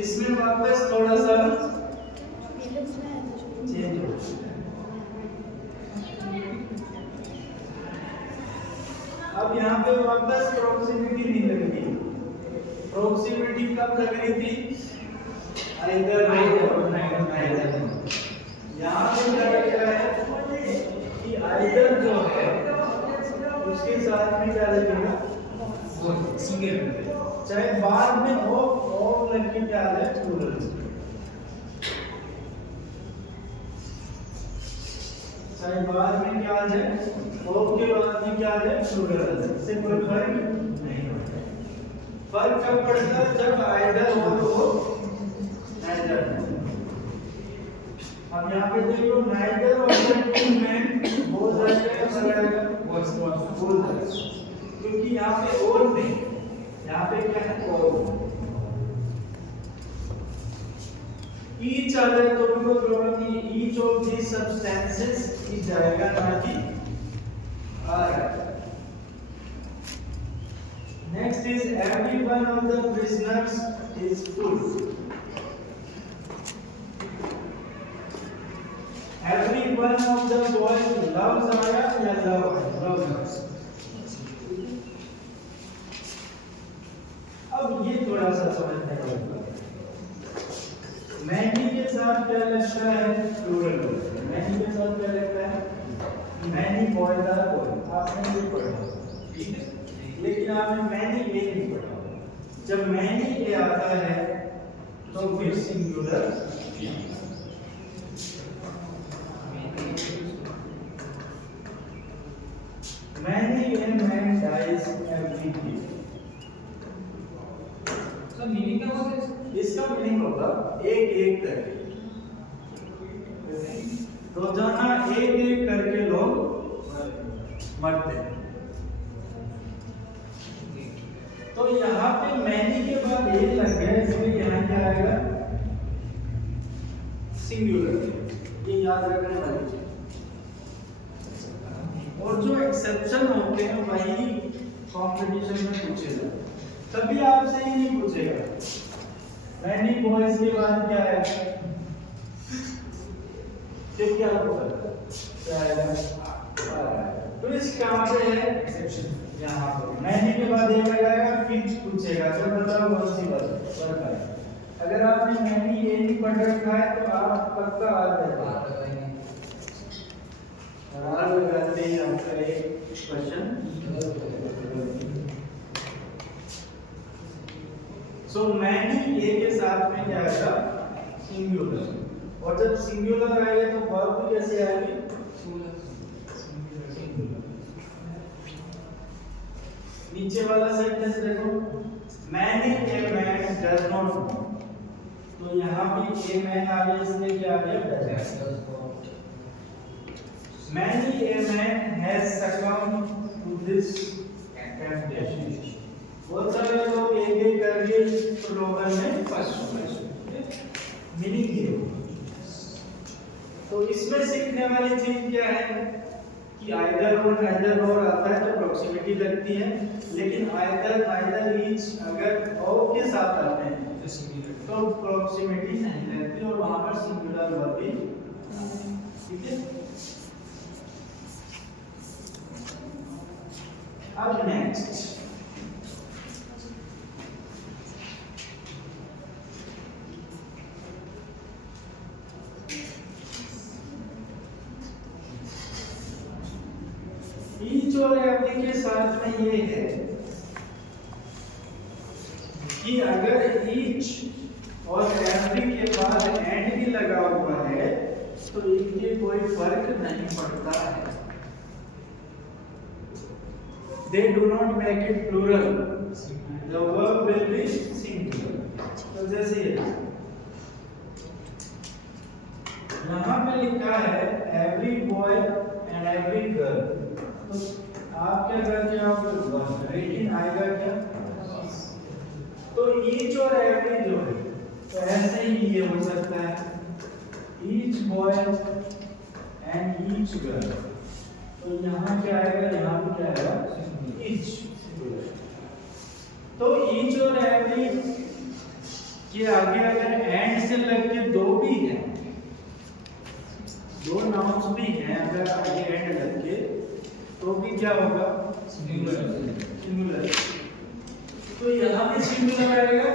इसमें वापस थोड़ा सा चेंज हो। अब यहाँ पे वापस प्रॉक्सिमिटी नहीं लग रही। प्रॉक्सिमिटी कब लग रही थी? आइदर और नाइदर। यहाँ पे क्या लिखा है कि आइदर जो है उसके साथ में क्या लगेगा? सिंगल। चाहे बाद में ऑफ लग के क्या आ जाए? प्लूरल। चाहे बाद में क्या आ जाए? ऑफ के बाद में क्या आ जाए? प्लूरल आ जाए। इससे कोई फर्क नहीं पड़ता। फर्क कब पड़ता है? जब आइदर हो नाइदर। अब यहाँ पे देख लो नाइदर और टू में बोथ आएगा, सब आएगा, बोथ आएगा, क्योंकि यहाँ पे और नहीं, यहाँ पे क्या है? और ईच आ जाए तो भी कोई प्रॉब्लम नहीं। Each of these substances is जाएगा, ना कि are. Next is every one of the prisoners is full. Every one of the boys loves आया या loves। अब ये थोड़ा सा समझने का होगा। मैनी के साथ क्या लगता है? प्लूरल। मैनी के साथ क्या लगता है? Many boys are boys. आपने ये पढ़ा, ठीक है, लेकिन आपने मैनी ए नहीं पढ़ा। जब मैनी ए आता है तो फिर singular. Many a man dies every day. Sir meaning क्या होता है? इसका मीनिंग होगा एक करके, रोजाना एक करके लोग मरते हैं। तो यहाँ पे मैनी के बाद एक लग गया, इसलिए यहाँ क्या आएगा? सिंगुलर। ये याद रखने वाली चीज। और जो एक्सेप्शन होते हैं वही कंपटीशन में पूछेगा, कभी आपसे ही नहीं पूछेगा। मैनी बॉयज के बाद क्या है? फिर क्या होगा? क्या आएगा? तो इस कहाँ पे है? एक्सेप्शन। यहाँ पर मैनी के बाद ये लगाएगा, फिर पूछेगा तो बताओ कौन सी वर्ब है। अगर आपने मैनी ये नहीं पढ़ रखा है तो आप पक्का आ जाएगा, आर लगाते ही आपका एक क्वेश्चन। सो मैनी ए के साथ में क्या आएगा, सिंगुलर, और जब सिंगुलर आएगा तो वर्ब भी कैसे आएगी, नीचे वाला सेंटेंस देखो, many a man does not know, तो यहाँ भी ए मैन आ गया, इसलिए क्या आ गया, many a man has succumbed to this temptation. बहुत सारे लोग एक करके स्लोगन में फंस मीनिंग ये। तो इसमें सीखने वाली चीज क्या है कि आइदर और नाइदर और आता है तो प्रॉक्सिमिटी लगती है, लेकिन आइदर नाइदर ईच अगर और के साथ आते हैं तो प्रॉक्सिमिटी नहीं लगती और वहां पर सिंगुलर वर्ब भी, ठीक है। अब नेक्स्ट ईच और एवरी के साथ में ये है कि अगर ईच और एवरी के बाद एंड भी लगा हुआ है तो इनके कोई फर्क नहीं पड़ता है। They do not make it plural. The verb will be singular. तो जैसे यहाँ पे लिखा है every boy and every girl, तो आप क्या करके आओगे, लेकिन आएगा क्या, तो each और every जो है तो ऐसे ही ये हो सकता है, each boy and each girl, तो यहाँ क्या आएगा, यहाँ पे क्या आएगा, each। तो each और every के आगे अगर एंड से लग के दो भी हैं, दो नाउन्स भी हैं, अगर आगे एंड लग के तो भी क्या होगा, सिंगुलर। तो यहाँ भी सिंगुलर आएगा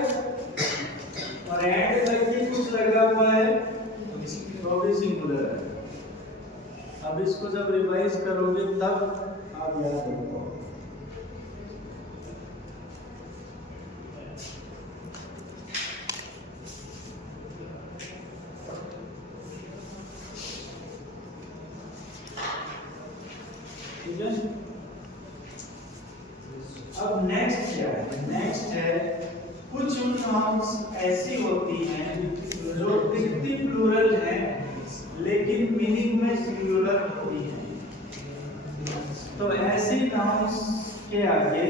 और एंड लग के कुछ लगा हुआ है तो भी सिंगुलर है। अब इसको जब रिवाइज करोगे तब आप याद रखो। ठीक है, अब नेक्स्ट क्या है, नेक्स्ट है कुछ नाउन्स ऐसी होती हैं जो दिखती प्लूरल हैं लेकिन मीनिंग में सिंगुलर होती है। तो ऐसी नाउन्स के आगे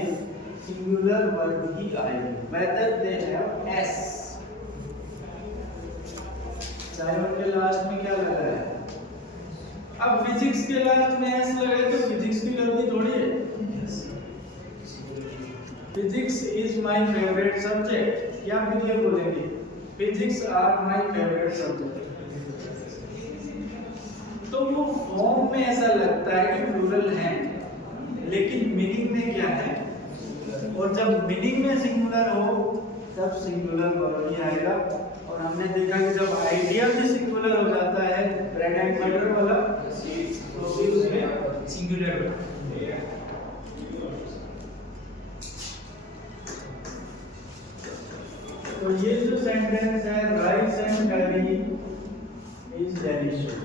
सिंगुलर वर्ब ही आएगी, वेदर दे हैव एस, चाहे उनके लास्ट में क्या लगा है। अब फिजिक्स के लास्ट में एस लगे तो फिजिक्स की गलती थोड़ी है, physics is my favourite subject, या फिर ये बोलेंगे physics are my favourite subject. तो वो फॉर्म में ऐसा लगता है कि प्लूरल है लेकिन मीनिंग में क्या है, और जब मीनिंग में सिंगुलर हो तब सिंगुलर वर्ब ही आएगा। और हमने देखा कि जब आइडिया भी सिंगुलर हो जाता है ब्रेड एंड बटर वाला तो भी उसमें सिंगुलर। तो ये जो सेंटेंस है राइस एंड करी इज डिलीशियस,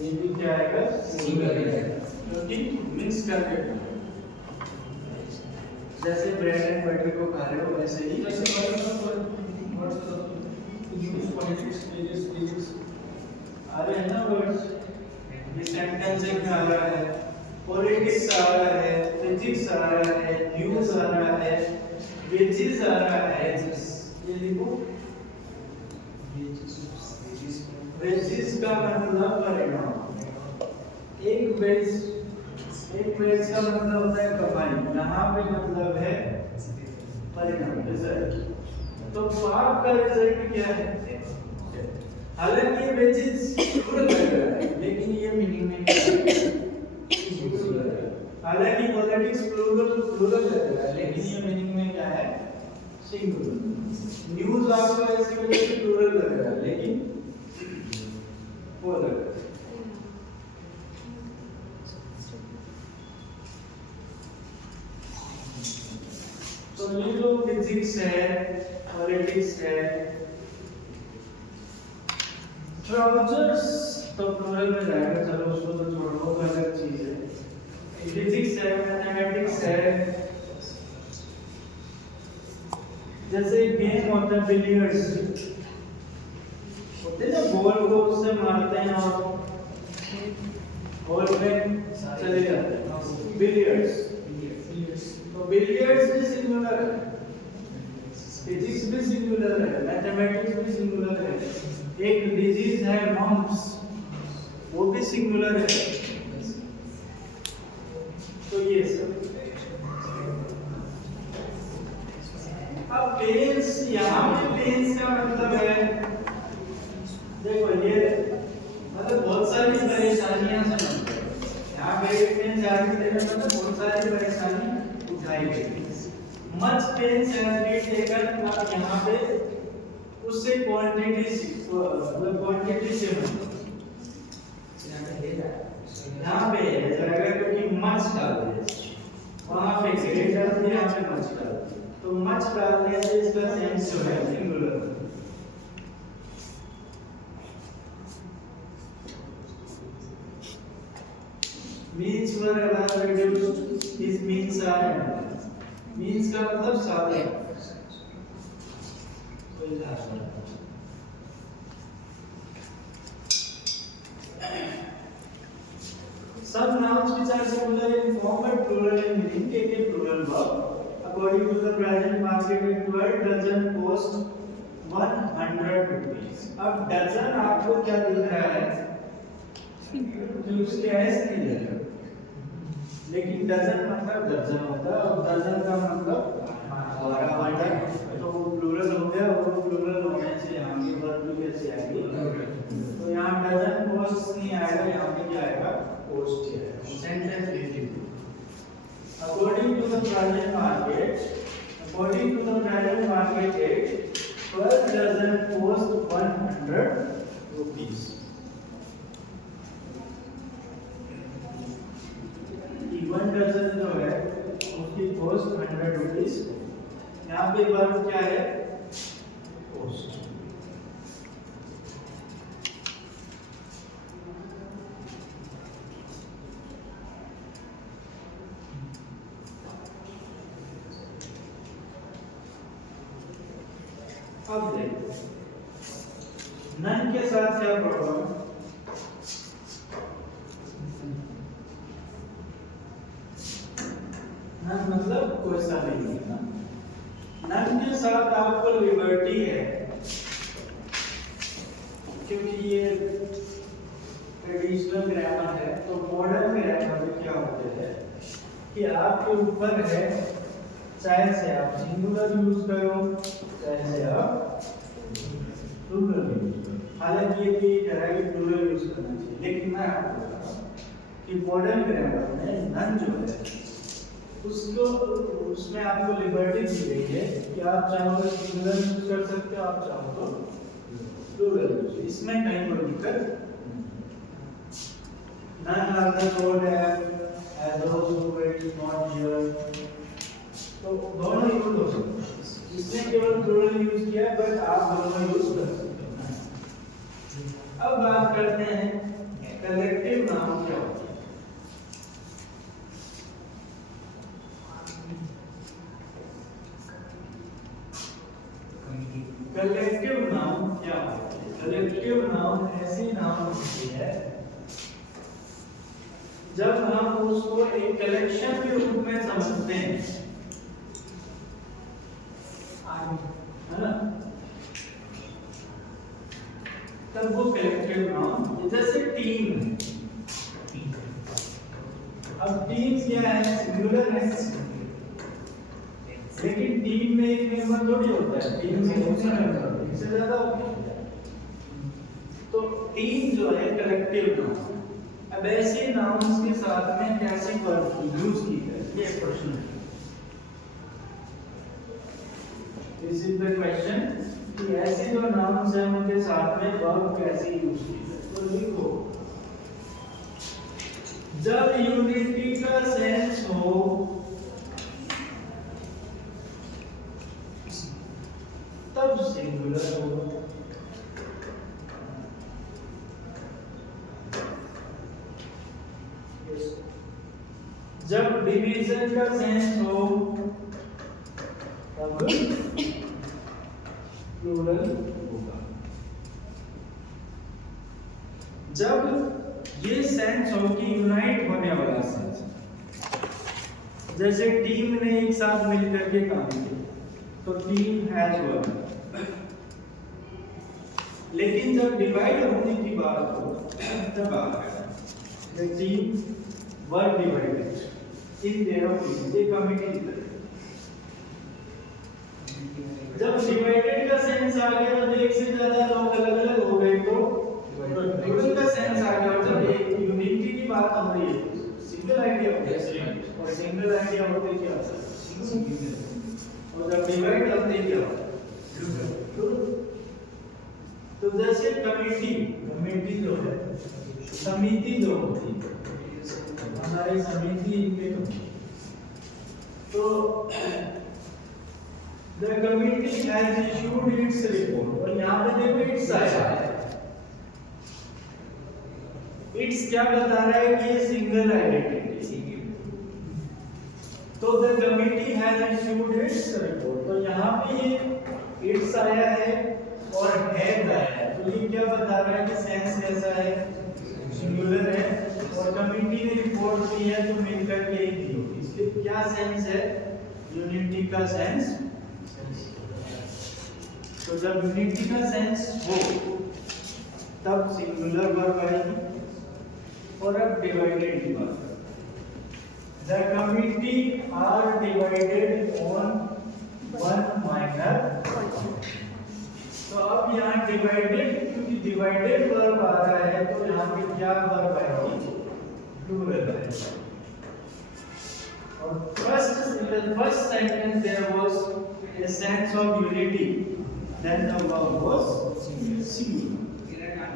ये भी क्या आएगा, सिंगुलर है, क्योंकि मिक्स करके जैसे ब्रेड एंड बटर को खा रहे हो वैसे ही। अरे है ना वर्ड्स, ये सेंटेंस एक आ रहा है, पॉलिटिक्स आ रहा है, फिजिक्स आ रहा है, न्यूज़ आ रहा है, वेजेस आ रहा है, ये देखो वेजेस का मतलब परिणाम, एक वेज का मतलब होता है कमाई, यहाँ पे मतलब है परिणाम, रिजल्ट। तो पाप का रिजल्ट क्या है, हालांकि ये वेजेस पूरा लग रहा है लेकिन ये मीनिंग में हालांकि पॉलिटिक्स प्लूरल लगेगा, लेकिन ये मीनिंग में क्या है, सिंगुलर। न्यूज़ आपको ऐसी वजह से प्लूरल लग रहा है, लेकिन वो लग रहा है। तो ये जो फिजिक्स है, पॉलिटिक्स है, ट्राउजर्स तो प्लूरल में जाएगा, चलो उसको तो छोड़ो, वो अलग चीज है। फिजिक्स है, मैथमेटिक्स है, जैसे गेम होता है बिलियर्ड्स, होते हैं ना बॉल को उससे मारते हैं और बॉल में चले जाते हैं, बिलियर्ड्स। तो बिलियर्ड्स भी सिंगुलर है, फिजिक्स भी सिंगुलर है, मैथमेटिक्स भी सिंगुलर है। एक डिजीज है मम्प्स, वो भी सिंगुलर है। तो ये सब। अब पेन्स, यहाँ पे पेन्स का मतलब है, देखो ये मतलब बहुत सारी परेशानियां समझते हैं। यहाँ पे पेन जारी देने मतलब बहुत सारी परेशानी उठाई गई। Much pains have been taken, अब यहाँ पे उससे क्वांटिटी मतलब क्वांटिटी से यहाँ पे जाएगा क्योंकि मच डाल दिया, वहाँ पे ग्रेट डाल दिया, यहाँ पे मच डाल दिया, तो मच डालने से इसका सेंस जो है singular. means were above reduced, his means are enhanced. means का मतलब सारे कोई धारणा। Some nouns which are singular in form but plural in meaning take a plural verb. According to the present market rate word, dozen cost 100 rupees. अब dozen आपको क्या दिख रहा है? जो उसके एस नहीं है, लेकिन डजन मतलब दर्जन होता है, और दर्जन का मतलब 12 वाला, तो वो प्लूरल हो गया, और प्लूरल होने से यहाँ की वर्ब भी कैसे आएगी? तो यहाँ डजन कोस्ट नहीं आएगा, यहाँ पे क्या आएगा? कोस्ट ही आएगा। Sentence reading according to the present market rate 12 dozen cost 100 rupees. 1 dozen जो है उसकी कॉस्ट 100 रुपीस। यहाँ पे वर्ब क्या है? कॉस्ट। अब देखो नन के साथ क्या प्रॉब्लम है? नन मतलब कोई सा नहीं है ना। नन के साथ आपको लिबर्टी है, क्योंकि ये ट्रेडिशनल ग्रामर है। तो मॉडर्न ग्रामर में क्या होता है कि आपके ऊपर है, चाहे से आप सिंगुलर यूज करो, चाहे से आप प्लूरल यूज करो। हालांकि ये भी कह रहा है कि प्लूरल यूज करना चाहिए, लेकिन मैं आपको बता रहा हूं कि मॉडर्न ग्रामर में नन जो है उसको, उसमें आपको लिबर्टी दी गई है कि आप चाहो तो सिंगुलर यूज कर सकते हो, आप चाहो तो प्लूरल यूज। इसमें कहीं कोई दिक्कत none are the sold as those who wait not hear, तो दोनों यूज हो सकते हैं। इसने केवल प्लूरल यूज किया है, बट आप दोनों यूज कर सकते हो। अब बात करते हैं कलेक्टिव नाउन क्या होता है। कलेक्टिव नाउन क्या होती है? कलेक्टिव नाउन ऐसी नाउन होती है जब हम उसको एक कलेक्शन के रूप में समझते हैं, है ना, तब वो कलेक्टिव नाउन। जैसे टीम, अब टीम क्या है? सिंगुलर है, लेकिन टीम में एक मेंबर थोड़ी होता है, टीम में दूसरा मेंबर इससे ज्यादा होता है। तो टीम जो है कलेक्टिव नाउन। अब ऐसे नाउन्स के साथ में कैसे वर्ब यूज की है, ये प्रश्न है। दिस इज द क्वेश्चन कि ऐसे जो नाउन्स हैं उनके साथ में वर्ब कैसे यूज की है। तो लिखो, जब यूनिटी का सेंस हो तब सिंगुलर होगा। जब डिवीजन का सेंस हो तब प्लूरल होगा। जब ये सेंस हो कि यूनाइट होने वाला सेंस, जैसे टीम ने एक साथ मिलकर के काम किया तो टीम हैज वर्क। लेकिन जब डिवाइड होने की बात हो तब the team were divided in their opinion, ये कमिटी की। जब डिवाइडेड का सेंस आ गया तो एक से ज्यादा लोग अलग अलग हो गए तो प्लूरल का सेंस आ गया। और जब एक यूनिटी की बात हो रही है, सिंगल आइडिया होता है, और सिंगल आइडिया होते क्या होता है, और जब डिवाइड होते क्या होता है। तो जैसे कमेटी जो है, समिति जो होती है, हमारी समिति इनके तो the committee has issued its report। और यहाँ पे देखो इट्स आया, इट्स क्या बता रहा है कि ये सिंगल आइडेंटिटी। तो the committee has issued its report, तो यहाँ पे ये इट्स आया है और हैज आया है, तो ये क्या बता रहा है कि सेंस कैसा है, सिंगुलर है। और कमिटी ने रिपोर्ट दी है तो मिलकर के ही दी होगी, इसलिए क्या सेंस है, यूनिटी का सेंस। तो जब यूनिटी का सेंस हो तब सिंगुलर वर्ब आएगी। और अब डिवाइडेड की बात, the committee are divided on one minor. तो अब यहाँ डिवाइडेड, क्योंकि डिवाइडेड वर्ब आ रहा है तो यहाँ पे क्या वर्ब आएगी, प्लूरल है। और first sentence there was a sense of unity, then the verb was singular।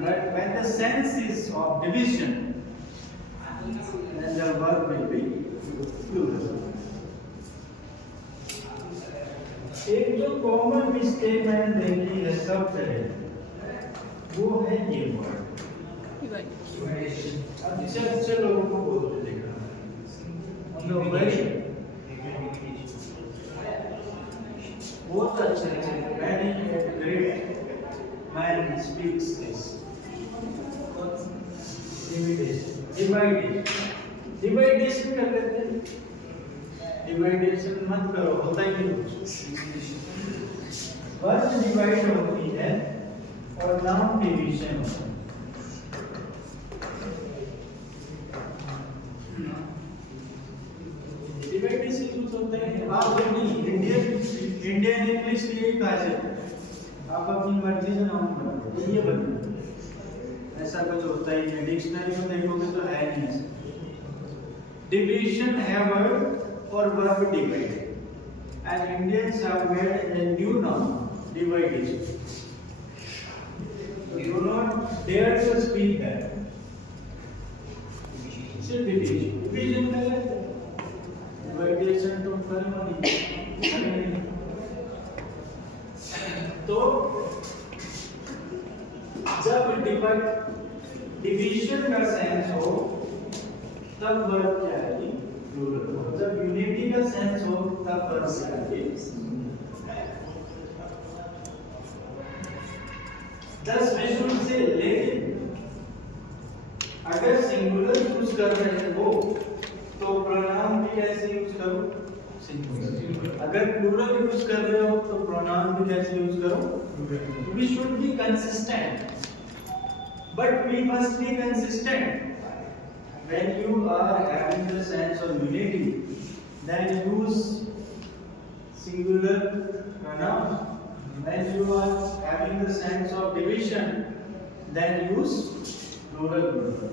But when the sense is of division, then the verb will be plural। एक जो कॉमन मिस्टेक मैंने देखी है सब जगह, वो है ये वर्ड। अच्छे अच्छे लोगों को बोलते देखा, बहुत अच्छे अच्छे, very great man speaks this। डिवाइडेशन कर लेते हैं, डिवाइडेशन मत करो, होता ही नहीं कुछ। वर्ड डिवाइड होती है और नाउन डिवीजन होता है। डिवाइडेशन कुछ होता है, आप जब इंडियन इंग्लिश के यही कहा जाता है, आप अपनी मर्जी से नाउन बनाओ, ये बदलो, ऐसा कुछ होता ही नहीं। डिक्शनरी में देखोगे तो है नहीं ऐसा। डिवीजन है वर्ड और verb divide, and Indians have made a new noun, dividation। You do not dare to speak that। सिर्फ डिवीजन कर लेते हैं, डिवाइडेशन तो करो नहीं। तो जब डिवीजन का सेंस हो तब वर्ब क्या है, प्लूरल हो। जब यूनिटी का सेंस हो तब वर्ब क्या है, दस विषयों से। लेकिन अगर सिंगुलर यूज कर रहे हो तो प्रोनाउन भी कैसे यूज करो, सिंगुलर। अगर प्लूरल यूज कर रहे हो तो प्रोनाउन भी कैसे यूज करो। We should be consistent, but we must be consistent. When you are having the sense of unity, then use singular pronoun। When you are having the sense of division, then use plural pronoun।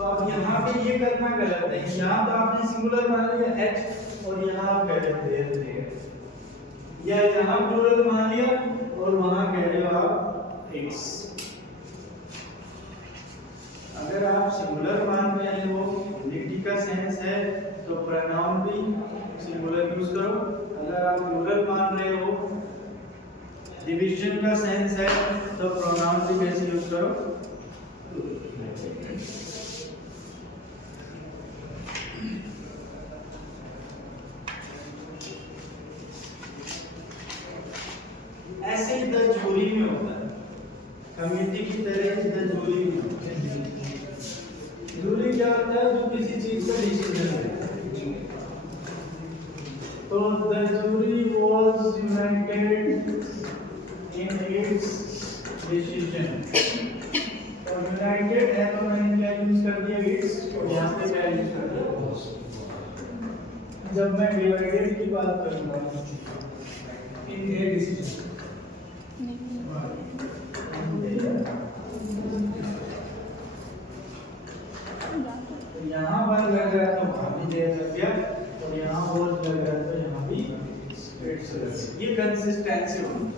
तो अब यहाँ पे ये करना गलत है, यहाँ तो आपने सिंगुलर मान लिया h और यहाँ आप कह रहे थे या यहाँ प्लूरल मान लिया और वहाँ कह रहे हो आप x। अगर आप सिंगुलर मान रहे हो, यूनिटी का सेंस है, तो प्रोनाउन भी सिंगुलर यूज करो। अगर आप प्लूरल मान रहे हो, डिवीजन का सेंस है, तो प्रोनाउन भी कैसे यूज करो? ऐसे ही द जूरी में होता है, कमिटी की तरह द जूरी में होता है। जूरी क्या होता है? जो किसी चीज का डिसीजन है। तो the jury was united in its decision। तो यूनाइटेड है तो मैंने क्या यूज कर दिया its, और यहाँ पे क्या यूज कर दिया। जब मैं डिवाइडेड की बात करूँगा in their decision यहाँ पर लग रहा है तो वहाँ भी दे लग गया, और यहाँ और लग रहा है तो यहाँ भी इट्स लग गया। ये कंसिस्टेंसी होनी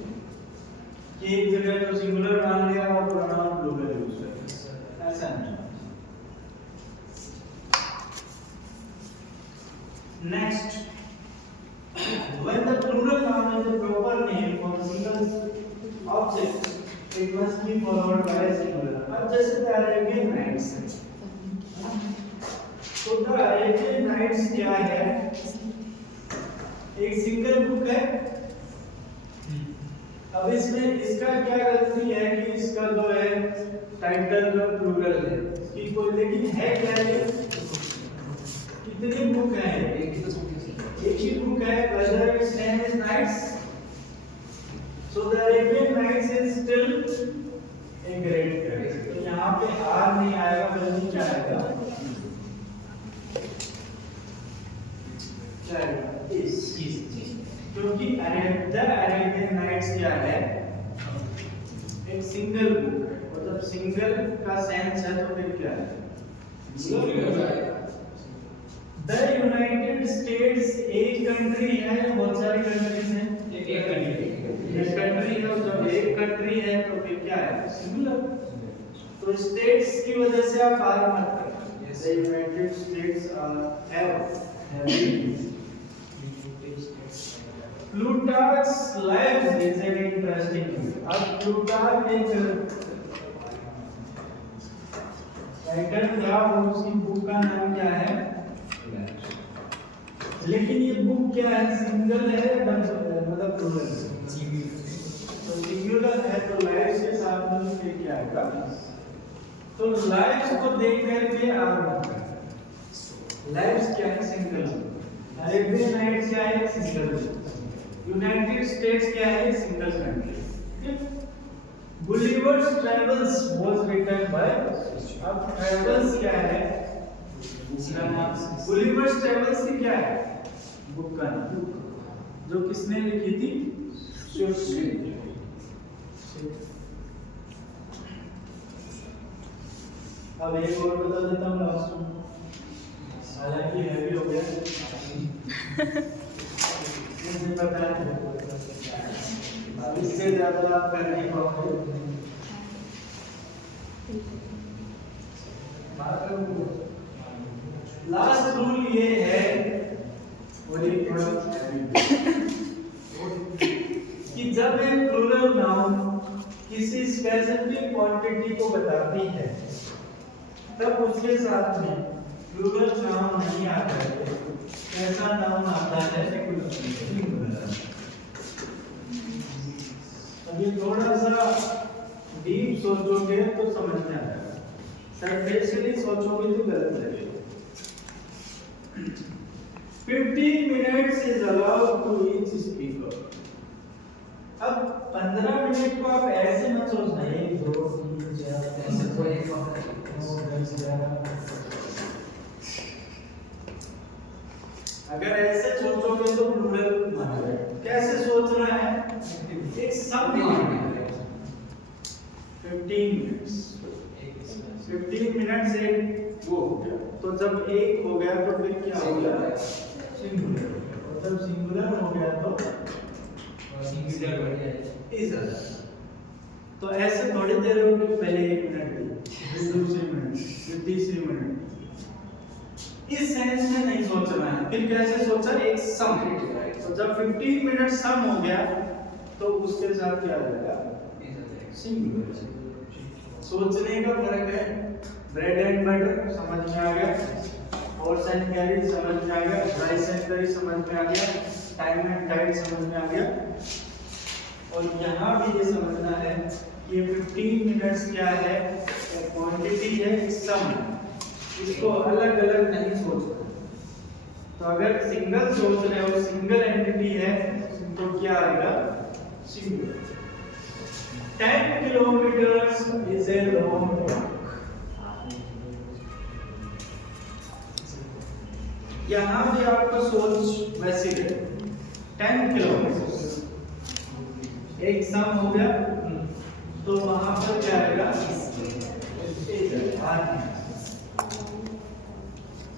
कि एक जगह तो सिंगुलर मान लिया और प्रोनाउन प्लूरल यूज कर, ऐसा नहीं। Next, when the plural noun is a proper name for a single object, it must be followed by a singular। अब जैसे the Arabian Nights, तो the Arabian Nights क्या है? एक सिंगल बुक है। अब इसमें इसका क्या गलती है कि इसका जो है टाइटल जो प्लूरल है, इसकी कोई, लेकिन है क्या ये? कितनी बुक है? एक ही बुक है। whether its name is Nights, so the Arabian Nights is still a great text। तो यहाँ पे R नहीं आएगा, बल्कि क्या आएगा? क्योंकि द अरेबियन नाइट्स क्या है? एक सिंगल बुक, और जब सिंगल का सेंस है तो फिर क्या है? द यूनाइटेड स्टेट्स एक कंट्री है या बहुत सारी कंट्रीज हैं? एक कंट्री एक कंट्री है, और जब एक कंट्री है तो फिर क्या है? सिंगुलर। तो स्टेट्स की वजह से आप आर मत करना। The United states have Plutarch's Lives is an interesting book। अब प्लूटार्क एक राइटर था और उसकी बुक का नाम क्या है? लेकिन ये बुक क्या है? सिंगल है, मतलब प्लूरल है। तो सिंगुलर है तो लाइव्स के साथ में फिर क्या आएगा? तो लाइव्स को देख करके आप लाइव्स क्या है? सिंगल। अरेबियन नाइट्स क्या है? सिंगल। यूनाइटेड स्टेट्स क्या है? Single country. Gulliver's travels was written by, अब ट्रेवल्स क्या है? गुलिवर्स ट्रेवल्स की क्या है? बुक का नाम, जो किसने लिखी थी? अब एक और बता देता हूँ लास्ट में, हालांकि हैवी हो गया, मुझे पता है इससे ज्यादा आप कर नहीं पाओगे। लास्ट रूल ये है, और ये थोड़ा कि जब एक प्लूरल नाउन किसी स्पेसिफिक क्वांटिटी को बताती है तब उसके साथ में प्लूरल नाउन नहीं आता है, ऐसा नाउन आता है सिंगुलर। अभी थोड़ा सा डीप सोचोगे तो समझ में आएगा, सरफेसियली सोचोगे तो गलत लगेगा। 15 minutes is allowed to each speaker। अब 15 मिनट को आप ऐसे मत सोचना, 1 2 3 4 अगर ऐसे सोचोगे तो प्लूरल मानेगा। कैसे सोचना है? एक सम 15 मिनट्स, 15 मिनट्स एक वो हो गया। तो जब एक हो गया तो फिर क्या हो गया? Singular singular. और जब सिंगुलर हो गया तो सिंगुलर बन गया इस तरह। तो ऐसे थोड़ी देर हो कि पहले 1 मिनट दी, फिर दूसरी मिनट, फिर तीसरी मिनट। इस सेंस में नहीं सोचना है। फिर कैसे सोचा? एक सम। तो जब 15 मिनट सम हो गया तो उसके साथ क्या हो जाएगा? सिंगुलर। सोचने का फर्क है। ब्रेड एंड बटर समझ में आ गया, हॉर्स एंड कैरेज समझ में आ गया, राइस एंड करी समझ में आ गया, टाइम एंड टाइड समझ में आ गया। और यहाँ भी ये समझना है कि ये 15 मिनट्स क्या है? क्वांटिटी है, सम। इसको अलग अलग नहीं सोचना। तो अगर सिंगल सोच रहे हो, सिंगल एंटिटी है, तो क्या आएगा? Single. 10 kilometres is a long walk. यहाँ भी आपका सोच वैसे है। 10 किलोमीटर एक सम हो गया, तो वहां पर क्या आएगा?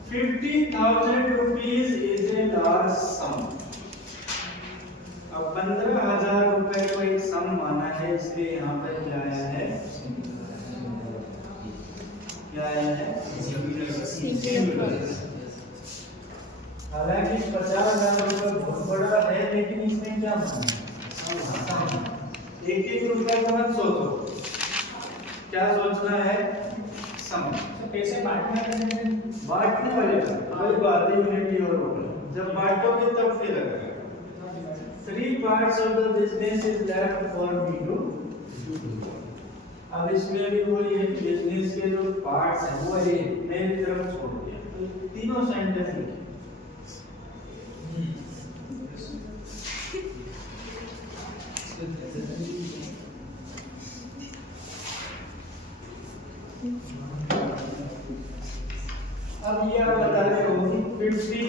50,000 रुपीज इज ए लार्ज सम। अब 15,000 रुपए को एक सम माना है, इसलिए यहाँ पर क्या आया है? क्या आया है? हालांकि 50,000 रुपए बहुत बड़ा है, लेकिन इसमें क्या माना? एक एक रुपए को मत सोचो, क्या सोचना है? सम। पैसे बांटने वाले वही बात है, यूनिटी और होगा। जब बांटोगे तब फिर आएगा। 3 parts of the business is left for me to do। अब इसमें भी वही है, बिजनेस के जो पार्ट्स हैं वो ये मेरी तरफ छोड़ दिया। तो तीनों सेंटेंस लिखे। अब ये आप बता रहे हो कि 50